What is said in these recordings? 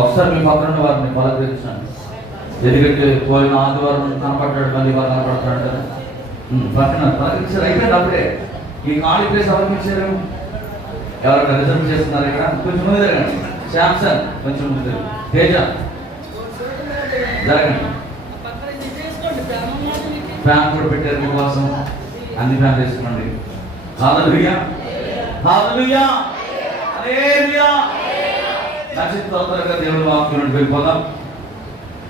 ఒకసారి మీ పక్కన వారిని పలకరించండి. ఎందుకంటే పోయిన ఆదివారం కనపడ్డాడు, మళ్ళీ వారు కనపడతాడు కదా. పక్కన పలకరించారు, అయిపోయింది అప్పుడే. ఈ ఖాళీ ప్లేస్ ఎవరికి ఇచ్చారు? ఎవరైనా రిజర్వ్ చేస్తున్నారు ఇక్కడ? కొంచెం ముందు జరగండి. శాంసంగ్ కొంచెం ముందు, తేజ జరగండి. ఫ్యాన్ కూడా పెట్టారు మీకోసం, అన్ని ఫ్యాన్ వేసుకోండి. హల్లెలూయా, హల్లెలూయా, హల్లెలూయా. తొందరగా దేవుడి వాక్యం నుండి వెళ్ళిపోదాం.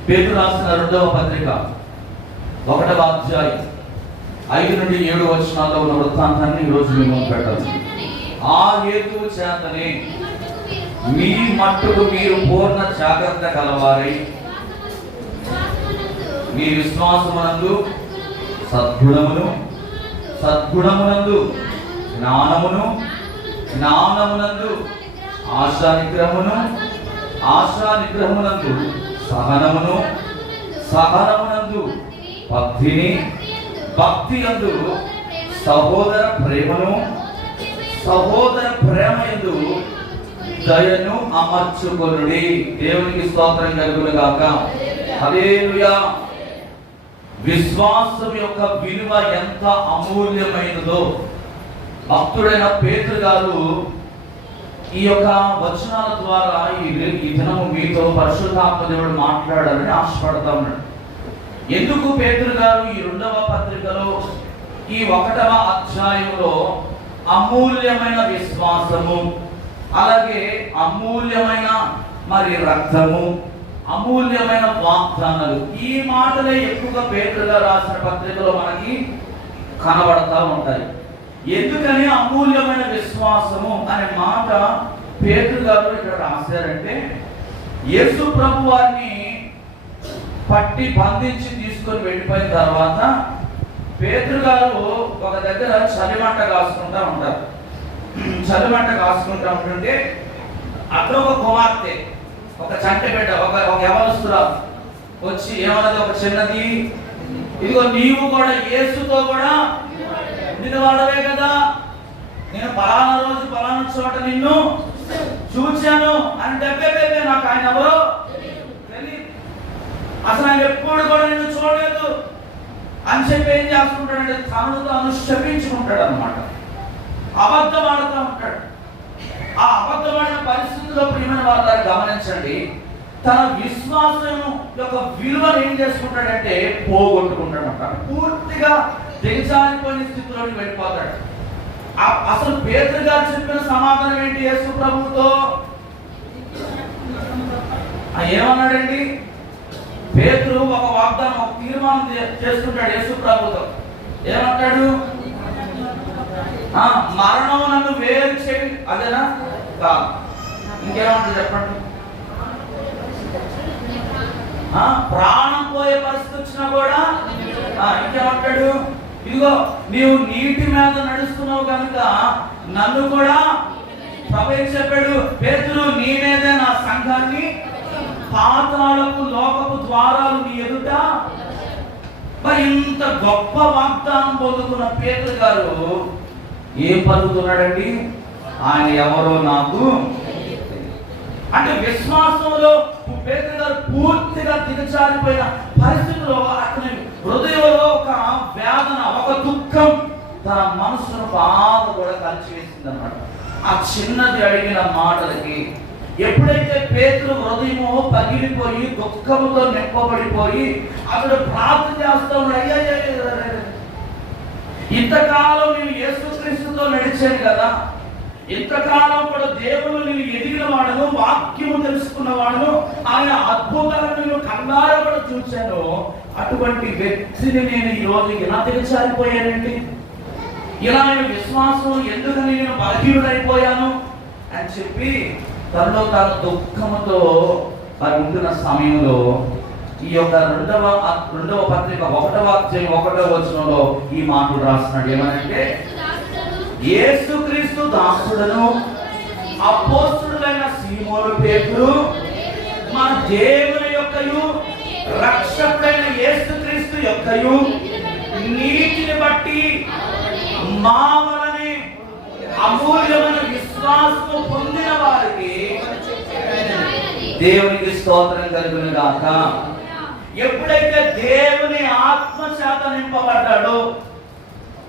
పేతురు రాసిన 2వ పత్రిక 1వ అధ్యాయం 5 నుండి 7 వచనాల్లో ఉన్న వృత్తాంతాన్ని ఈరోజు మేము పెట్టాలి. ఆ హేతువు చేతనే మీ మట్టుకు మీరు పూర్ణ జాగ్రత్త కలవారై మీ విశ్వాసమునందు సద్గుణమునందు జ్ఞానమునందు ఆశా నిగ్రహమునందు సహనమునందు భక్తియందు సహోదర ప్రేమయందు దయను అమర్చుకొనుడి. దేవునికి స్తోత్రం కలుగును గాక. హల్లెలూయా. విశ్వాసం యొక్క విలువ ఎంత అమూల్యమైనదో భక్తుడైన పేతురు గారు ఈ యొక్క వచనాల ద్వారా ఈ దినము మీతో పరిశుద్ధాత్మ దేవుడు మాట్లాడాలని ఆశపడతా ఉన్నాడు. ఎందుకు పేతురు గారు ఈ 2వ పత్రికలో ఈ 1వ అధ్యాయంలో అమూల్యమైన విశ్వాసము, అలాగే అమూల్యమైన రక్తము, అమూల్యమైన వాగ్దానాలు, ఈ మాటలే ఎక్కువగా పేతురు గారు రాసిన పత్రికలో మనకి కనబడతా ఉంటాయి. ఎందుకని అమూల్యమైన విశ్వాసము అనే మాట పేతురు గారు ఇక్కడ రాశారంటే, యేసు ప్రభు వారిని పట్టి బంధించి తీసుకొని వెళ్ళిపోయిన తర్వాత పేతురు గారు ఒక దగ్గర చలిమంట కాసుకుంటా ఉంటారు. చలిమంట కాసుకుంటా ఉంటుంటే అక్కడ ఒక కుమార్తె, ఒక చంటి బిడ్డ, ఒక యవనస్తురాలు వచ్చి ఏమన్నది, ఒక చిన్నది, ఇదిగో నీవు కూడా యేసుతో కూడా వాడవే కదా, నేను పలానా రోజు పలానా చోట నిన్ను చూశాను అని చెప్పే, నాకు ఆయన ఎవరో తెలియదు, అసలు ఆయన ఎప్పుడు కూడా నిన్ను చూడలేదు అని చెప్పి ఏం చేస్తుంటాడంటే తనను తాను శపించుకుంటాడు అనమాట. అబద్ధం ఆడుతూ ఉంటాడు. ఆ అబద్ధమైన పరిస్థితుల్లో ప్రియమైన వారు గమనించండి, తన విశ్వాసం యొక్క విలువను ఏం చేసుకుంటాడంటే పోగొట్టుకుంటాడు అంట. పూర్తిగా దిగజారిపోయిన స్థితిలోకి వెళ్ళిపోతాడు. అసలు పేతురు గారు చెప్పిన సమాధానం ఏంటి యేసు ప్రభుతో? ఏమన్నాడండి? పేతురు ఒక వాగ్దానం, ఒక తీర్మానం చేసుకుంటాడు యేసు ప్రభుతో. ఏమంటాడు? మరణం నన్ను వేరు చేయి, అదేనా? ఇంకేమంటాడు చెప్పండి? ప్రాణం పోయే పరిస్థితి వచ్చినా కూడా ఇంకేమంటాడు? ఇదిగో నీవు నీటి మీద నడుస్తున్నావు కనుక నన్ను కూడా ప్రభు చెప్పాడు, పేతురు నీ మీదే నా సంఘాన్ని పాతాళపు లోకపు ద్వారాలు నీ ఎదుట. మరి ఇంత గొప్ప వాగ్దానం పొందుకున్న పేతురు గారు ఏం పలుకుతున్నాడండి? ఆయన ఎవరో నాకు అంటే విశ్వాసంలో పేతురు గారు పూర్తిగా దిగజారిపోయిన పరిస్థితిలో అతని హృదయంలో ఒక వేదన, ఒక దుఃఖం, తన మనసును బాగా కూడా కలిసివేసింది అన్నమాట. ఆ చిన్నది అడిగిన మాటలకి ఎప్పుడైతే పేతురు హృదయము పగిలిపోయి దుఃఖముతో నింపబడిపోయి అతడు ప్రార్థన చేస్తూ ఉన్నాడు, ఇంతకాలం నేను యేసుక్రీస్తుతో నడిచాను కదా, ఇంతకాలం కూడా దేవుడు నేను ఎదిగిన వాడను, వాక్యము తెలుసుకున్న వాడను, ఆయన అద్భుతాలను నేను కన్నారా కూడా చూశాను, అటువంటి వ్యక్తిని నేను ఈ రోజు ఇలా దిగజారిపోయానండి, ఇలా నేను విశ్వాసం ఎందుకని నేను బలహీనుడైపోయాను అని చెప్పి తనలో తాను దుఃఖముతో మరి ఉంటున్న సమయంలో ఈ యొక్క 2వ పత్రిక 1వ అధ్యాయం 1వ వచనంలో ఈ మాటలు రాస్తున్నాడు. ఏమనంటే, యేసుక్రీస్తు దాసుడను అపోస్తలుడైన సీమోను పేతురు మన దేవుని యొక్కయు రక్షకుడైన యేసుక్రీస్తు యొక్కయు నీతిని బట్టి మా వలనే అమూల్యమైన విశ్వాసము పొందిన వారికి దేవునికి స్తోత్రం కలుగును గాక. ఎప్పుడైతే దేవుని ఆత్మ చేత నింపబడ్డాడో,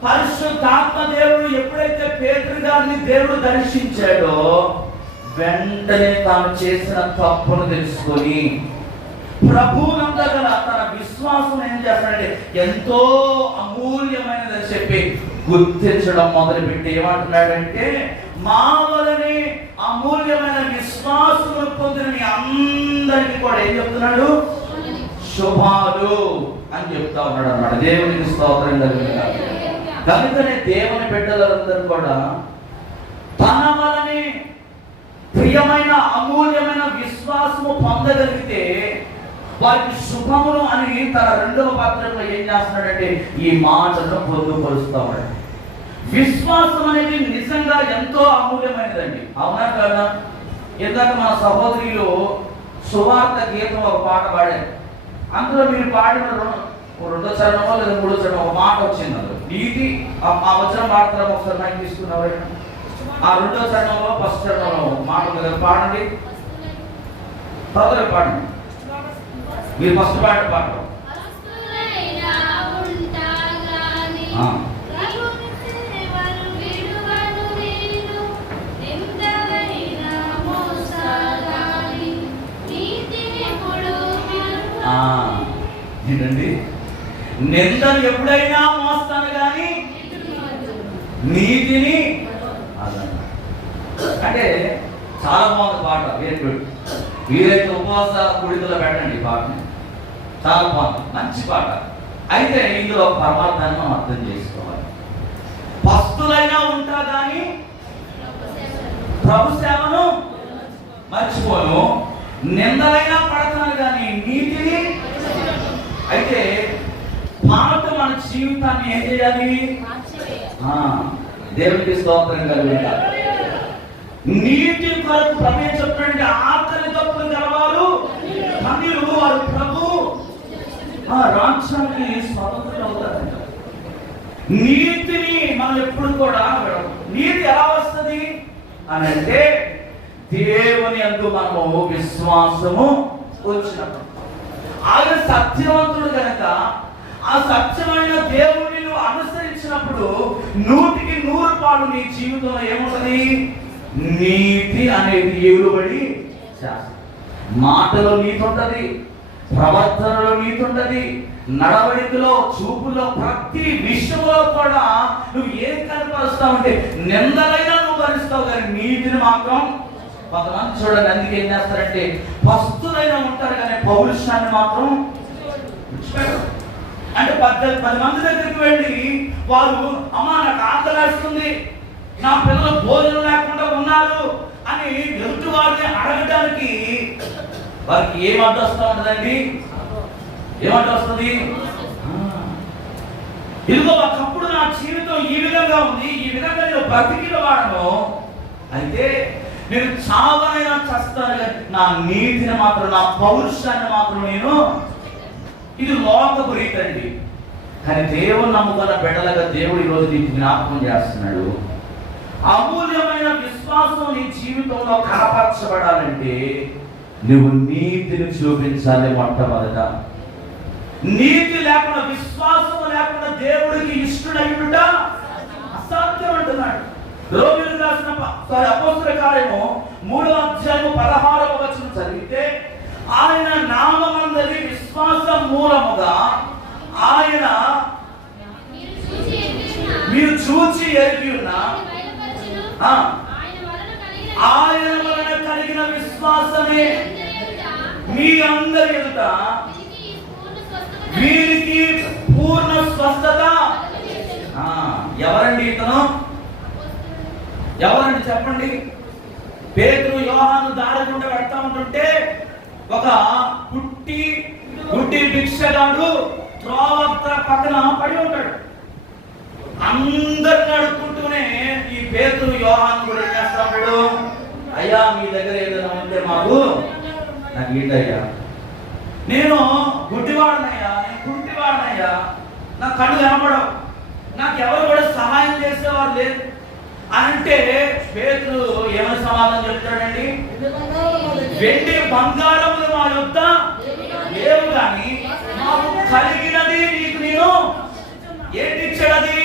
పరిశుద్ధాత్మ దేవుడు ఎప్పుడైతే పేతురు గారిని దేవుడు దర్శించాడో, వెంటనే తాను చేసిన తప్పును తెలుసుకొని ప్రభువునందగల తన విశ్వాసం ఏం చేస్తాడంటే ఎంతో అమూల్యమైనదని చెప్పి గుర్తించడం మొదలుపెట్టి ఏమంటున్నాడంటే, మా వలనే అమూల్యమైన విశ్వాసమును పొందిన మీ అందరికీ కూడా ఏం చెప్తున్నాడు? శుభాలు అని చెప్తా ఉన్నాడు అన్నమాట. దేవునికి స్తోత్రం కలుగును. కనుకనే దేవుని బిడ్డలందరూ కూడా తన వలనే ప్రియమైన అమూల్యమైన విశ్వాసము పొందగలిగితే వారికి శుభమును అని తన 2వ పత్రికలో ఏం చేస్తున్నాడంటే ఈ మాటలను పొందుపరుస్తా ఉన్నాడు. విశ్వాసం అనేది నిజంగా ఎంతో అమూల్యమైనదండి, అవునా కదా? ఇందాక మన సహోదరులు సువార్త గీతం ఒక పాట పాడారు. అందులో మీరు పాడిన 2వ చరణమో లేదా 3వ చరణం ఒక మాట వచ్చింది. అందులో నీతి ఆ వచనం పాడతారా? ఒకసారి నాకు తీసుకున్నావు. ఆ 2వ చరణంలో 1st చరణంలో మాట ఉంది, పాడండి. తొందరగా పాడండి. మీరు ఫస్ట్ పాట పాడరు. ఏంటండి? నిందను ఎప్పుడైనా మోస్తాను కానీ నీతిని అంటే చాలా బాగుంది పాట. Very good. వీరైతే ఉపవాస కుడికలో పెట్టండి పాటని, చాలా బాగుంది, మంచి పాట. అయితే ఇందులో పరమార్థాన్ని మనం అర్థం చేసుకోవాలి. పస్తులైనా ఉంటా కానీ ప్రభు సేవను మర్చిపోను, నిందలైనా పడుతున్నాను కానీ నీతిని. అయితే పాట మన జీవితాన్ని ఏం చేయాలి? దేవునికి స్తోత్రం కలుగును. నీతి కొరకు ప్రభు చెప్తున్నాడు, ఆకలి తప్పులు గలవారు ధన్యులు, వారు ప్రభు రాజ్యానికి స్వతంత్రులు అవుతారంట. నీతిని మనం ఎప్పుడు కూడా నీతి ఎలా వస్తుంది అని అంటే దేవుని యందు మనము విశ్వాసము వచ్చినప్పుడు. ఆయన సత్యవంతుడు కనుక ఆ సత్యమైన దేవుడిని నువ్వు అనుసరించినప్పుడు 100కి 100 పాలు నీ జీవితంలో ఏముంటది? నీతి అనేది ఎగుబడి చేస్తుంది. మాటలో నీతి ఉంటది, ప్రవర్తనలో నీతి ఉంటది, నడవడికలో, చూపులో, ప్రతి విషయంలో కూడా నువ్వు ఏం కనపరుస్తావు అంటే నిందలైనా నువ్వు భరిస్తావు కానీ నీతిని మాత్రం. కొంతమంది చూడండి, అందుకే ఏం చేస్తారంటే పస్తులైనా ఉంటారు కానీ పౌరుషాన్ని మాత్రం అంటే 10 మంది దగ్గరికి వెళ్ళి వారు అమ్మా నాకు ఆకలేస్తుంది, నా పిల్లలు భోజనం లేకుండా ఉన్నారు అని ఎదుటి వారిని అడగడానికి వారికి ఏమంట వస్తూ ఉంటుందండి? ఏమంట వస్తుంది? ఇదిగో ఒకప్పుడు నా జీవితం ఈ విధంగా ఉంది, ఈ విధంగా నేను బ్రతికిన వాడను, అయితే నేను చావనైనా చస్తాను కానీ నా నీతిని మాత్రం, నా పౌరుషాన్ని మాత్రం నేను. ఇది లోకపు రీతి అండి. కానీ దేవుని నమ్ముకున్న బిడ్డలుగా దేవుడు ఈరోజు నీకు జ్ఞాపకం చేస్తున్నాడు. అమూల్యమైన విశ్వాసం నీ జీవితంలో కనపరచబడాలంటే నువ్వు నీతిని చూపించాలి. మొట్టమొదట నీతి లేకుండా, విశ్వాసం లేకుండా దేవుడికి ఇష్టడయ్యుట అసాధ్యం అంటున్నాడు. రోమిలకు రాసిన అపోస్తలుల కార్యము 3వ అధ్యాయము 16వ వచనం చదివితే, ఆయన నామమందరి విశ్వాస మూలముగా ఆయన మీరు చూచి ఎరిగి ఉన్న ఆయన వలన కలిగిన విశ్వాసమే మీ అందరి ఎదుట వీరికి పూర్ణ స్వస్థత. ఎవరండి ఇతను? ఎవరండి చెప్పండి? పేతురు యోహాను దారకుండా వెళ్తా ఉంటుంటే ఒక గుడ్డి భిక్షగాడు త్రోవ పక్కన పడి ఉంటాడు. అందరిని అడుక్కుంటూనే ఈ పేతురు యోహాను కూడా ఏం చేస్తాడు? అయ్యా మీ దగ్గర ఏదైనా ఉంటే మాకు నాకు ఏంటయ్యా, నేను గుడ్డివాడనయ్యా, నేను కుంటివాడనయ్యా, నా కళ్ళు కనపడవు, నాకు ఎవరు కూడా సహాయం చేసేవారు లేదు, అంటే పేతురు ఏమని సమాధానం చెప్తాడండి? వెండి బంగారములు మా యొద్ద లేవు గాని మాకు కలిగినది నీకు నేను ఏంటిచ్చాడది?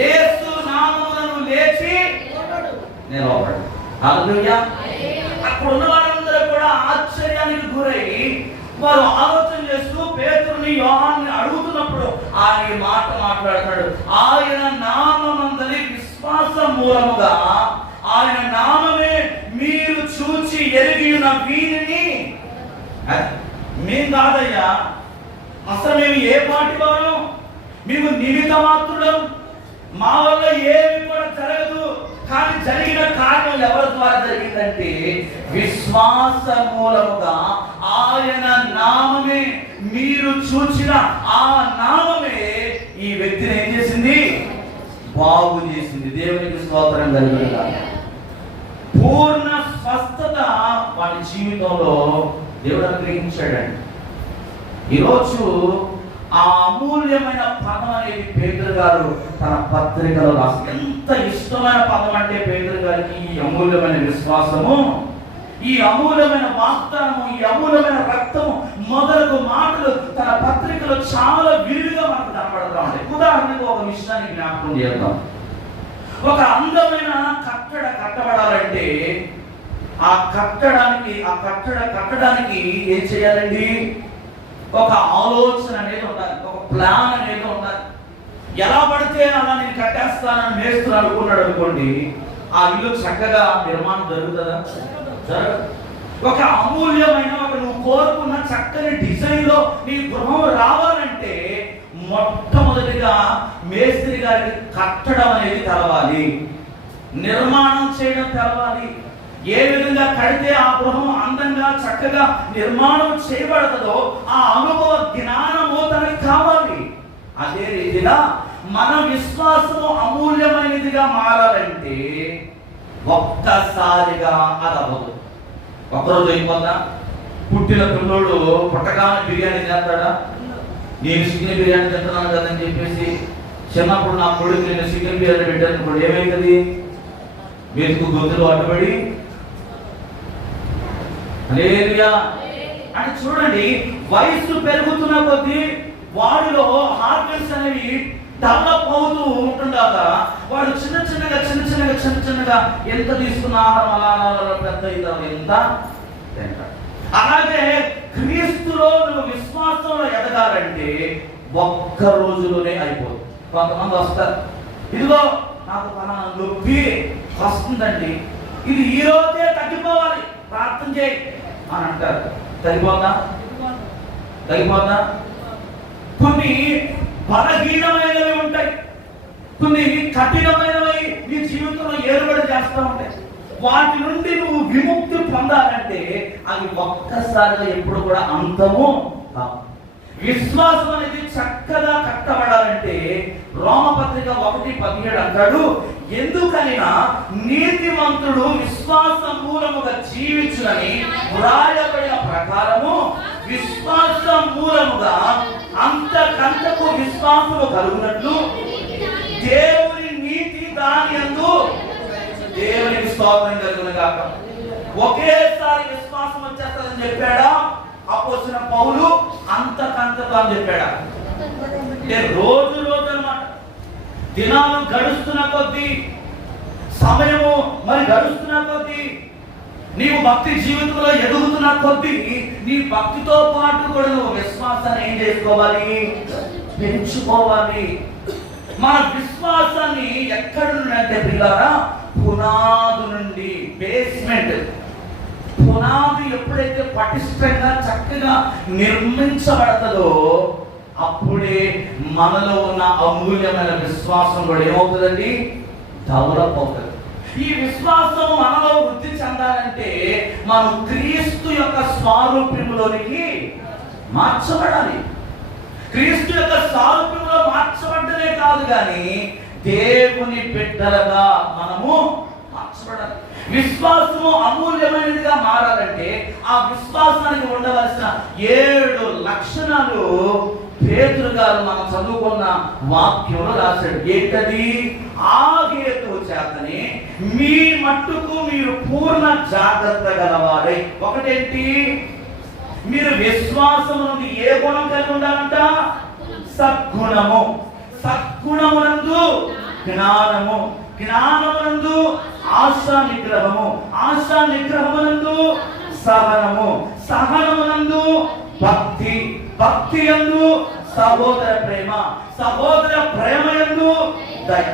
యేసు నామమున లేచి నిలబడు. హల్లెలూయా. అక్కడ ఉన్న వారందరూ కూడా ఆశ్చర్యానికి గురై వారు ఆలోచన చేస్తూ పేతురుని యోహాన్ని అడుగుతున్నప్పుడు ఆయన మాట మాట్లాడతాడు. ఆయన నామమందలి విశ్వాస మూలముగా ఆయన నామమే మీరు చూచి ఎరిగిన వీరిని మేం కాదయ్యా, అసలు మేము ఏ పాటి వారు, మేము నిమిత్త మాత్రులం, మా వల్ల ఏమి కూడా జరగదు. కానీ జరిగిన కార్యం ఎవరి ద్వారా జరిగిందంటే విశ్వాస మూలముగా ఆయన నామమే మీరు చూచిన ఆ నామమే ఈ వ్యక్తిని ఏం చేసింది? బాగు చేసింది. దేవునికి స్తోత్రం కలుగునుగా. పూర్ణ స్వస్థత వాడి జీవితంలో దేవుడు అనుగ్రహించాడండి. ఈరోజు ఆ అమూల్యమైన పదం అనేది పేతురు గారు తన పత్రికలో రాసి, ఎంత ఇష్టమైన పదం అంటే పేతురు గారికి ఈ అమూల్యమైన విశ్వాసము, ఈ అమూల్యమైన వాగ్దానము, ఈ అమూల్యమైన రక్తము మొదలగు మాటలు తన పత్రికలో చాలా విరివిగా మనకు కనపడతా ఉంటాయి. ఉదాహరణకు ఒక విషయాన్ని జ్ఞాపకం చేద్దాం. ఒక అందమైన కట్టడ కట్టబడాలంటే ఆ కట్టడానికి ఏం చేయాలండి? ఒక ఆలోచన అనేది ఉండాలి, ఒక ప్లాన్ అనేది ఉండాలి. ఎలా పడితే అలా నేను కట్టేస్తానని మేస్త్రి అనుకున్నాడు అనుకోండి, ఆ ఇల్లు చక్కగా నిర్మాణం జరుగుతుందా? జరగదు. ఒక అమూల్యమైన ఒక నువ్వు కోరుకున్న చక్కని డిజైన్ లో నీ గృహం రావాలంటే మొట్టమొదటిగా మేస్త్రి గారికి కట్టడం అనేది తెలవాలి, నిర్మాణం చేయడం తెలవాలి. ఏ విధంగా కడితే ఆ గృహం అందంగా చక్కగా నిర్మాణం చేయబడతాదో ఆ అనుభవ జ్ఞానము తనకి కావాలి. అదే రీతిగా మన విశ్వాసము అమూల్యమైనదిగా మారాలంటే ఒక్కసారిగా అదవ్వదు. ఒకరోజు అయిపోతా. పుట్టిన పిల్లోడు పుట్టగానే బిర్యానీ చేస్తాడా? నేను చికెన్ బిర్యానీ తింటున్నాను కదని చెప్పేసి చిన్నప్పుడు నా కొడుకు నేను చికెన్ బిర్యానీ పెట్టాను, ఏమైతుంది? వెతుకు గొంతులు అడ్డుపడి హల్లెలూయా అంటే చూడండి, వయసు పెరుగుతున్న కొద్దీ వాడిలో హార్మోన్స్ అనేవి డెవలప్ అవుతూ ఉంటుండగా వాడు చిన్నగా ఎంత తీసుకున్న ఆహారం అలా పెద్ద ఎంత తింటాడు. అలాగే క్రీస్తులో నువ్వు విశ్వాసంలో ఎదగాలంటే ఒక్క రోజులోనే అయిపోదు. కొంతమంది వస్తారు, ఇదిగో నాకు పలానా నొప్పి వస్తుందండి, ఇది ఈ రోజే తగ్గిపోవాలి, ప్రార్థన చేయి అని అంటారు. తగ్గిపోతా? కొన్ని బలహీనమైనవి ఉంటాయి, కొన్ని కఠినమైనవి నీ జీవితంలో ఏర్పడి చేస్తూ ఉంటాయి. వాటి నుండి నువ్వు విముక్తి పొందాలంటే అవి ఒక్కసారిగా ఎప్పుడు కూడా అంతము కావు. విశ్వాసం అనేది చక్కగా కట్టబడాలంటే రోమపత్రిక 1:17 అంటాడు, ఎందుకనినా నీతిమంతుడు విశ్వాస మూలముగా జీవించునని వ్రాయబడిన ప్రకారము విశ్వాస మూలముగా అంతకంతకు విశ్వాసము కలుగునట్లు దేవుని నీతి దాని యందు దేవునికి స్తోత్రం కలుగునుగాక. ఒకేసారి విశ్వాసం వచ్చేస్తుందని చెప్పాడా అపోస్తలుడైన పౌలు? అంతకంతకు అని చెప్పాడా? అంటే రోజు అన్నమాట. దినాలు గడుస్తున్న కొద్దీ, సమయము మరి గడుస్తున్న కొద్దీ, నీవు భక్తి జీవితంలో ఎదుగుతున్న కొద్దీ నీ భక్తితో పాటు కూడా నువ్వు విశ్వాసాన్ని ఏం చేసుకోవాలి? పెంచుకోవాలి. మన విశ్వాసాన్ని ఎక్కడ నుండి అంటే పిల్లారా, పునాది నుండి, బేస్మెంట్. పునాది ఎప్పుడైతే పటిష్టంగా చక్కగా నిర్మించబడతదో అప్పుడే మనలో ఉన్న అమూల్యమైన విశ్వాసం కూడా ఏమవుతుందండి? డెవలప్ అవుతుంది. ఈ విశ్వాసం మనలో వృద్ధి చెందాలంటే మనం క్రీస్తు యొక్క స్వరూపంలోనికి మార్చబడాలి. క్రీస్తు యొక్క స్వరూపంలో మార్చబడ్డమే కాదు కానీ దేవుని బిడ్డలుగా మనము మార్చబడాలి. విశ్వాసము అమూల్యమైనదిగా మారాలంటే ఆ విశ్వాసానికి ఉండవలసిన 7 లక్షణాలు పేతురు గారు మనం చదువుకున్న వాక్యంలో రాశాడు. ఏంటది? ఆ హేతువు చేతనే మీ మట్టుకు మీరు పూర్ణ జాగ్రత్త గలవారై. ఒకటేంటి? మీరు విశ్వాసం నుండి ఏ గుణం కలిగి ఉండాలంట? సద్గుణము. సద్గుణమునందు జ్ఞానము, జ్ఞానమునందు ఆశా నిగ్రహము, ఆశా నిగ్రహమునందు సహనము, సహనమునందు భక్తి, భక్తి యందు సహోదర ప్రేమ, సహోదర ప్రేమ యందు దయ.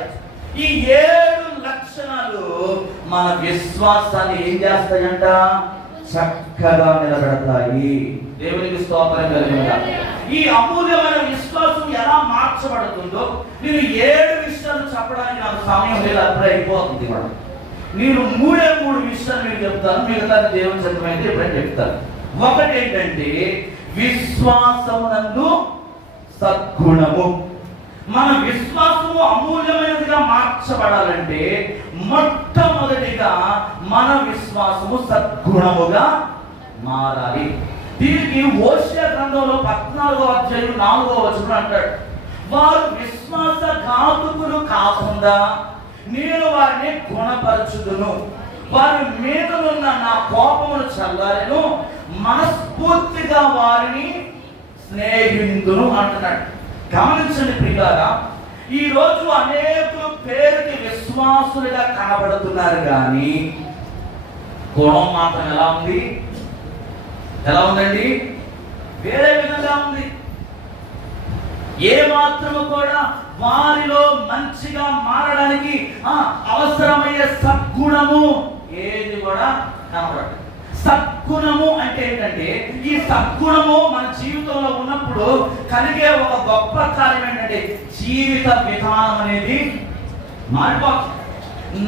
ఈ 7 లక్షణాలు మన విశ్వాసాన్ని ఏం చేస్తాయంట? చక్కగా నిలబెడతాయి. దేవునికి స్తోత్రం కలుగునుగాక. ఈ అమూల్యమైన విశ్వాసం ఎలా మార్చబడుతుందో నేను 7 విషయాలు చెప్పడానికి నాకు సమయం లేదు, అప్పుడే అయిపోతుంది. నేను 3 విషయాలు మీకు చెప్తాను, మిగతా దేవుని చిత్తమైతే ఎప్పుడైనా చెప్తాను. ఒకటి ఏంటంటే విశ్వాసమునందు సద్గుణము. మన విశ్వాసము అమూల్యమైనదిగా మార్చబడాలంటే మొట్టమొదటిగా మన విశ్వాసము సద్గుణముగా మారాలి. దీనికి హోషేయ గ్రంథంలో 14వ అధ్యాయం 4వ వచనం అంటాడు, వారు విశ్వాసఘాతుకులు కాకుండా నేను వారిని గుణపరచుదును, వారి మీదనున్న నా కోపమును చల్లారెను, మనస్ఫూర్తిగా వారిని స్నేహితును అంటున్నాడు. గమనించండి ప్రియులారా, ఈ రోజు అనేకులు పేరుకి విశ్వాసులుగా కనబడుతున్నారు, కానీ గుణం మాత్రం ఎలా ఉంది? ఎలా ఉందండి? వేరే విధంగా ఉంది. ఏ మాత్రము కూడా వారిలో మంచిగా మారడానికి అవసరమయ్యే సద్గుణము ఏది కూడా కనబడదు. సద్గుణము అంటే ఏంటంటే, ఈ సద్గుణము మన జీవితంలో ఉన్నప్పుడు కలిగే ఒక గొప్ప కార్యం ఏంటంటే జీవిత విధానం అనేది మారిపోతుంది.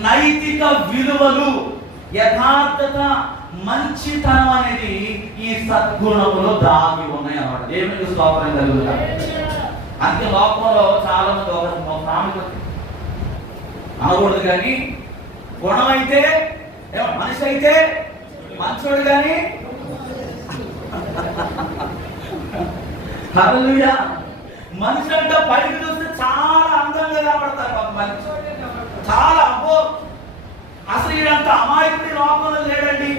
నైతిక విలువలు, యథార్థత, మంచితనం అనేది ఈ సద్గుణములో దాగి ఉన్నాయి అన్నమాట. దేవునికి స్తోత్రం కలుగునుగాక. అందుకే లోకంలో చాలా మంది ఒక ప్రాముఖ్యత అనకూడదు, కానీ గుణం అయితే మనిషి అయితే మంచోడు, కానీ హల్లెలూయా, మనిషి అంటే బయటకు చూస్తే చాలా అందంగా కనబడతారు కొంతమంది. చాలా అబ్బో, అసలు ఈడంత అమాయకుడి లోకంలో లేడండి,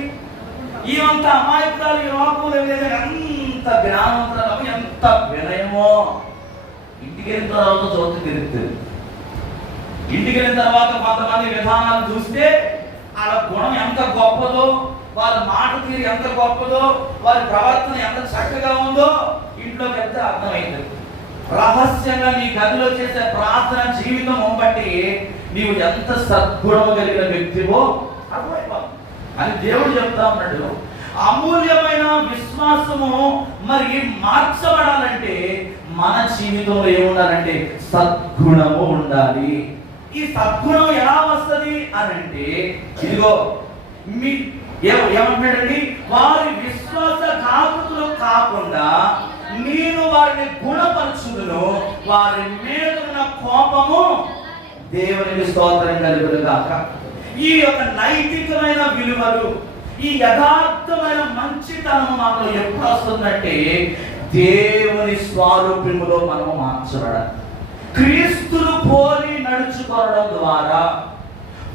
ఈమంత అమాయకురాలు ఈ లోకంలో లేదు, ఎంత జ్ఞానవంతురాలు, ఎంత వినయమో. ఇంటికి వెళ్ళిన తర్వాత చదువుతూ తెలుస్తుంది. ఇంటికి వెళ్ళిన తర్వాత కొంతమంది విధానాలు చూస్తే వాళ్ళ గుణం ఎంత గొప్పదో, వారి మాట తీరు ఎంత గొప్పదో, వారి ప్రవర్తన ఎంత చక్కగా ఉందో ఇంట్లోకి వెళ్తే అర్థమైంది. రహస్యంగా నీ గదిలో చేసే ప్రార్థన జీవితం బట్టి నీవు ఎంత సద్గుణము కలిగిన వ్యక్తివో అర్థమైపోతుంది అని దేవుడు చెప్తా ఉన్నాడు. అమూల్యమైన విశ్వాసము మరి మార్చబడాలంటే మన జీవితంలో ఏముండాలంటే సద్గుణము ఉండాలి. ఈ సద్గుణం ఎలా వస్తుంది అని అంటే, ఇదిగో ఏమంటాడండి, వారి విశ్వాసఘాతుకులు కాకుండా నేను వారిని గుణపరచుదును, వారి మీద ఉన్న కోపము దేవునికి స్తోత్రం కలుగునుగాక. ఈ యొక్క నైతికమైన విలువలు, ఈ యథార్థమైన మంచితనం మనలో ఎప్పుడు వస్తుందంటే దేవుని స్వరూపములో మనము మార్చబడాలి. క్రీస్తును పోలి నడుచుకోవడం ద్వారా,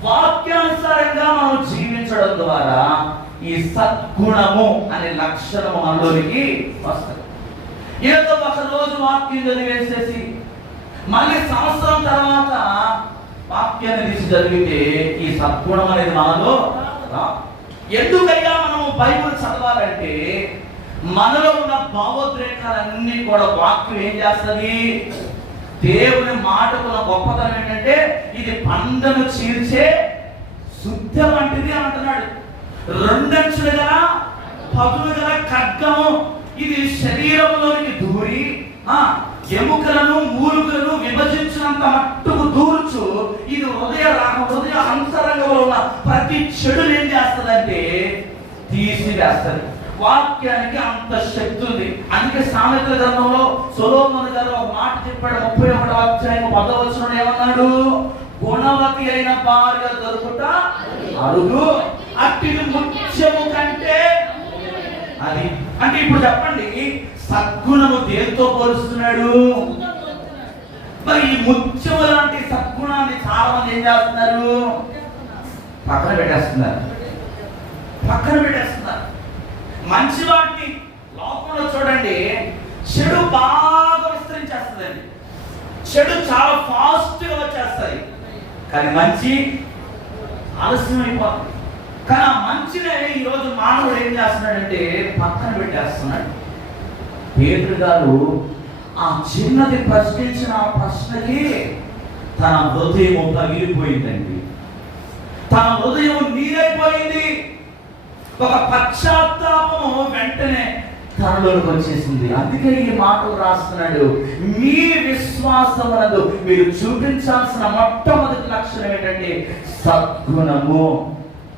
వాక్యానుసారంగా మనం జీవించడం ద్వారా ఈ సద్గుణము అనే లక్షణము మనలోనికి వస్తుంది. ఏదో ఒక రోజు వాక్యం చదివేసేసి మళ్ళీ సంవత్సరం తర్వాత వాక్యాన్ని తీసి చదివితే ఈ సద్గుణం అనేది మనలో ఎందుకయ్యా మనము బైబిల్ చదవాలంటే మనలో ఉన్న భావోద్రేకాలన్నీ కూడా వాక్యం ఏం చేస్తుంది? దేవుని మాటకున్న గొప్పతనం ఏంటంటే ఇది పంటను చీల్చే శుద్ధ వంటిది అంటున్నాడు. 2 అంచులు గల పదులు గల ఖడ్గము, ఇది శరీరంలోనికి దూరి ఎముకలను మూలుగులను విభజించినంత మట్టుకు దూర్చు. ఇది హృదయ అంతరంగంలో ఉన్న ప్రతి చెడు ఏం చేస్తుందంటే తీసివేస్తుంది. వాక్యానికి అంత శక్తి ఉంది. అందుకే సామెతల గ్రంథంలో సొలొమోను గారు ఒక మాట చెప్పాడు. 31వ అధ్యాయం 10వ వచనంలో ఏమన్నాడు? గుణవతి అయిన భార్య దొరుకుట అరుదు, అట్టిది ముత్యము కంటే అది. అంటే ఇప్పుడు చెప్పండి, సద్గుణము దేంతో పోలుస్తున్నాడు? మరి ఈ ముత్యము లాంటి సద్గుణాన్ని చాలా మంది ఏం చేస్తున్నారు? పక్కన పెట్టేస్తున్నారు. మంచి వాటిని లోకంలో చూడండి, చెడు బాగా విస్తరించేస్తుందండి. చెడు చాలా ఫాస్ట్ గా వచ్చేస్తుంది, కానీ మంచి ఆలస్యం అయిపోతుంది. కానీ ఆ మంచినే ఈరోజు మానవుడు ఏం చేస్తున్నాడంటే పక్కన పెట్టేస్తున్నాడు. పేతురు గారు ఆ చిన్నది ప్రశ్నించిన ఆ ప్రశ్నకి తన హృదయం పగిలిపోయిందండి. తన హృదయం నీరైపోయింది. ఒక పశ్చాత్తాపము వెంటనే తనలోకి వచ్చేసింది. అందుకే ఈ మాటలు రాస్తున్నాడు, మీ విశ్వాసమునందు మీరు చూపించాల్సిన మొట్టమొదటి లక్షణం ఏంటంటే సద్గుణము.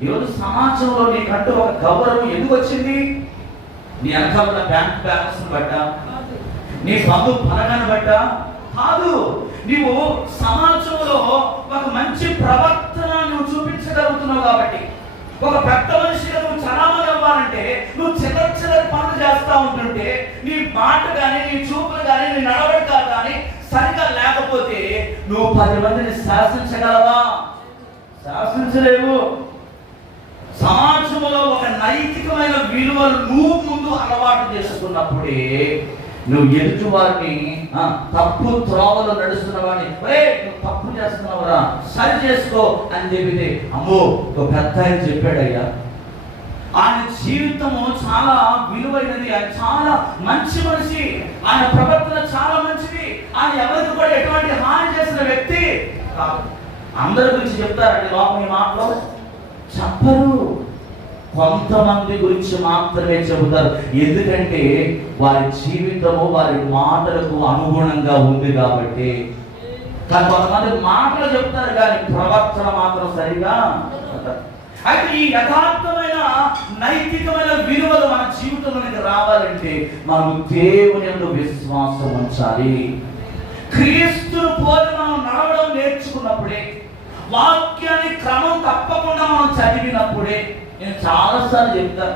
ఈరోజు సమాజంలో నీకంటూ ఒక గౌరవం ఎందుకు వచ్చింది? నీ వెనకాల బ్యాంక్ బ్యాలెన్స్ బట్ట, నీ బంధు బలగాన్ని బట్ట కాదు. నీవు సమాజంలో ఒక మంచి ప్రవర్తన నువ్వు చూపించగలుగుతున్నావు కాబట్టి, ఒక పెద్ద మనిషిగా నువ్వు చలామణి అవ్వాలంటే నువ్వు చిల్లర పనులు చేస్తా ఉంటుంటే నీ మాట కానీ, నీ చూపులు కానీ, నీ నడవడిక కానీ సరిగా లేకపోతే నువ్వు 10 మందిని శాసించగలవా? శాసించలేవు. సమాజంలో ఒక నైతికమైన విలువలు నువ్వు ముందు అలవాటు చేసుకున్నప్పుడే నువ్వు ఎదుటి వారిని తప్పు త్రోవలో నడుస్తున్న వాడిని నువ్వు తప్పు చేస్తున్నావురా సరి చేసుకో అని చెబితే, అమ్మో ఒక పెద్ద ఆయన చెప్పాడయ్యా, ఆయన జీవితము చాలా విలువైనది, ఆయన చాలా మంచి మనిషి, ఆయన ప్రవర్తన చాలా మంచిది, ఆయన ఎవరికి కూడా ఎటువంటి హాని చేసిన వ్యక్తి కాదు. అందరి గురించి చెప్తారండి లోపం ఈ మాటలో? చెప్పరు. కొంతమంది గురించి మాత్రమే చెబుతారు. ఎందుకంటే వారి జీవితము వారి మాటలకు అనుగుణంగా ఉంది కాబట్టి. కానీ కొంతమంది మాటలు చెప్తారు కానీ ప్రవర్తన మాత్రం సరిగా. అయితే ఈ యథార్థమైన నైతికమైన విలువలు మన జీవితంలోకి రావాలంటే మనం దేవుని యందు విశ్వాసం ఉంచాలి. క్రీస్తును పోలి మనం నడవడం నేర్చుకున్నప్పుడే, వాక్యాన్ని క్రమం తప్పకుండా మనం చదివినప్పుడే, నేను చాలాసార్లు చెప్తాను,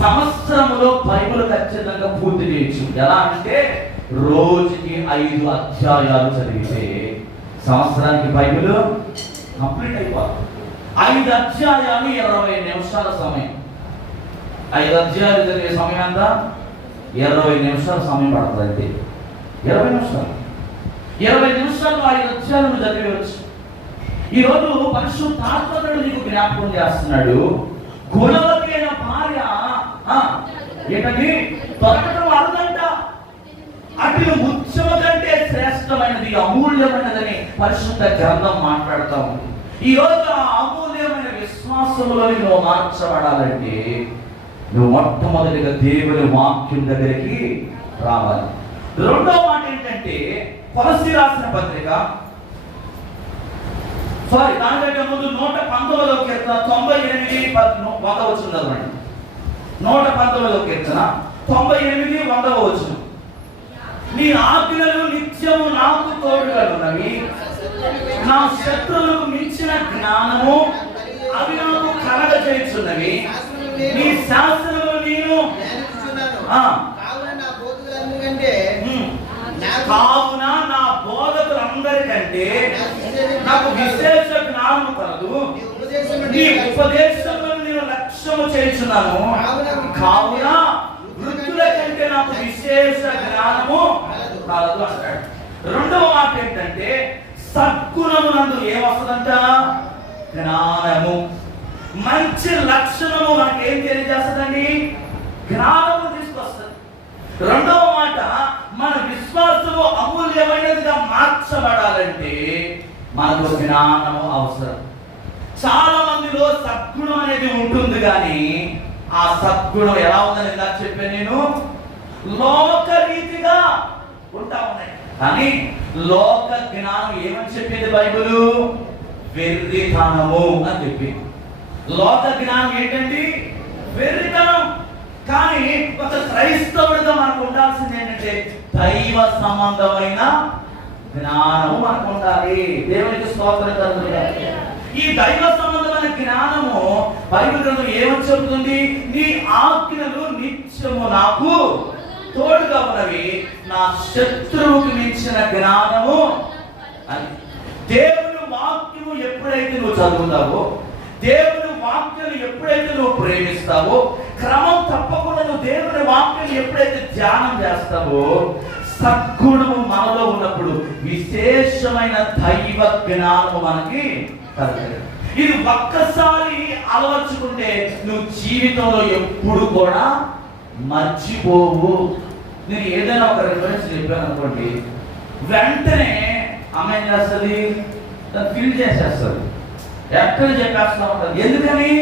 సంవత్సరంలో బైబిల్ ఖచ్చితంగా పూర్తి చేయొచ్చు. ఎలా అంటే రోజుకి 5 అధ్యాయాలు చదివితే సంవత్సరానికి బైబిల్ కంప్లీట్ అయిపోతుంది. 5 అధ్యాయాలు 20 నిమిషాల సమయం. 5 అధ్యాయాలు చదివే సమయం అంతా 20 నిమిషాల సమయం పడుతుంది. అయితే 20 నిమిషాలు 5 అధ్యాయాలను చదివచ్చు. ఈరోజు పరిశుద్ధాత్మకుడు నీకు జ్ఞాపకం చేస్తున్నాడు, గుణవతి అయిన భార్య ఏంటది దొరకటం అరుదంట, అటు ముత్యము కంటే శ్రేష్టమైనది, అమూల్యమైనదని పరిశుద్ధ గ్రంథం మాట్లాడుతూ ఉంది. ఈ రోజు ఆ అమూల్యమైన విశ్వాసంలో నువ్వు మార్చబడాలంటే నువ్వు మొట్టమొదటిగా దేవుని వాక్యం దగ్గరికి రావాలి. రెండో మాట ఏంటంటే కొలస్సీ రాసిన పత్రిక, దానికంటే ముందు 119వ కీర్తన 98 వచ్చింది చదవండి. 119వ కీర్తన 98 100వ వచనం. నీ ఆజ్ఞలు నిత్యము నాకు తోడుగా ఉన్నవి, నా శత్రువులకు మించిన జ్ఞానము అవి నాకు కలగజేయుచున్నవి, నీ శాస్త్రములు నేను కావున నా బోధకులందరికంటే నాకు విశేష జ్ఞానము కలదు, నీ ఉపదేశములను నేను లక్ష్యము చేయుచున్నాను, కావున వృద్ధుల కంటే నాకు విశేష జ్ఞానము కలదు అంటాడు. రెండవ మాట ఏంటంటే సద్గుణమునందు ఏమొస్తుందంట? జ్ఞానము. మంచి లక్షణము మనకి ఏం తెలియజేస్తుందండి? జ్ఞానము తీసుకొస్తుంది. రెండవ మాట, మన విశ్వాసము అమూల్యమైనదిగా మార్చబడాలంటే మనకు జ్ఞానము అవసరం. చాలా మందిలో సద్గుణం అనేది ఉంటుంది, కానీ ఆ సద్గుణం ఎలా ఉందని ఇందాక చెప్పాను నేను, లోక రీతిగా ఉంటా ఉన్నాయి. కానీ లోక జ్ఞానం ఏమని చెప్పింది బైబిల్? వెర్రితనము అని చెప్పింది. లోక జ్ఞానం ఏంటండి? వెర్రితనం. కానీ ఒక క్రైస్తవుడిగా మనకు ఉండాల్సింది ఏంటంటే దైవ సంబంధమైన జ్ఞానము మనకు ఉండాలి. దేవునికి స్తోత్రం కలుగుతుంది. ఈ దైవ సంబంధమైన జ్ఞానము బైబిల్ గ్రంథం ఏమని చెబుతుంది? నీ ఆజ్ఞలు నిత్యము నాకు తోడుగా ఉన్నవి నా శత్రువుకి మించిన జ్ఞానము అని. దేవుని వాక్యము ఎప్పుడైతే నువ్వు చదువుతావో, దేవుని వాక్యం ఎప్పుడైతే నువ్వు ప్రేమిస్తావో, క్రమం తప్పకుండా నువ్వు దేవుని వాక్యం ఎప్పుడైతే ధ్యానం చేస్తావో, సద్గుణము మనలో ఉన్నప్పుడు విశేషమైన దైవ జ్ఞానము మనకి కలుగుతుంది. ఇది ఒక్కసారి అలవర్చుకుంటే నువ్వు జీవితంలో ఎప్పుడు కూడా మర్చిపోవు. నేను ఏదైనా ఒక రిఫరెన్స్ చెప్పాను అనుకోండి, వెంటనే ఆమె ఏం చేస్తుంది, ఫిల్ చేసేస్తుంది, ఎక్కడ చెప్పేస్తా ఉంటుంది. ఎందుకని?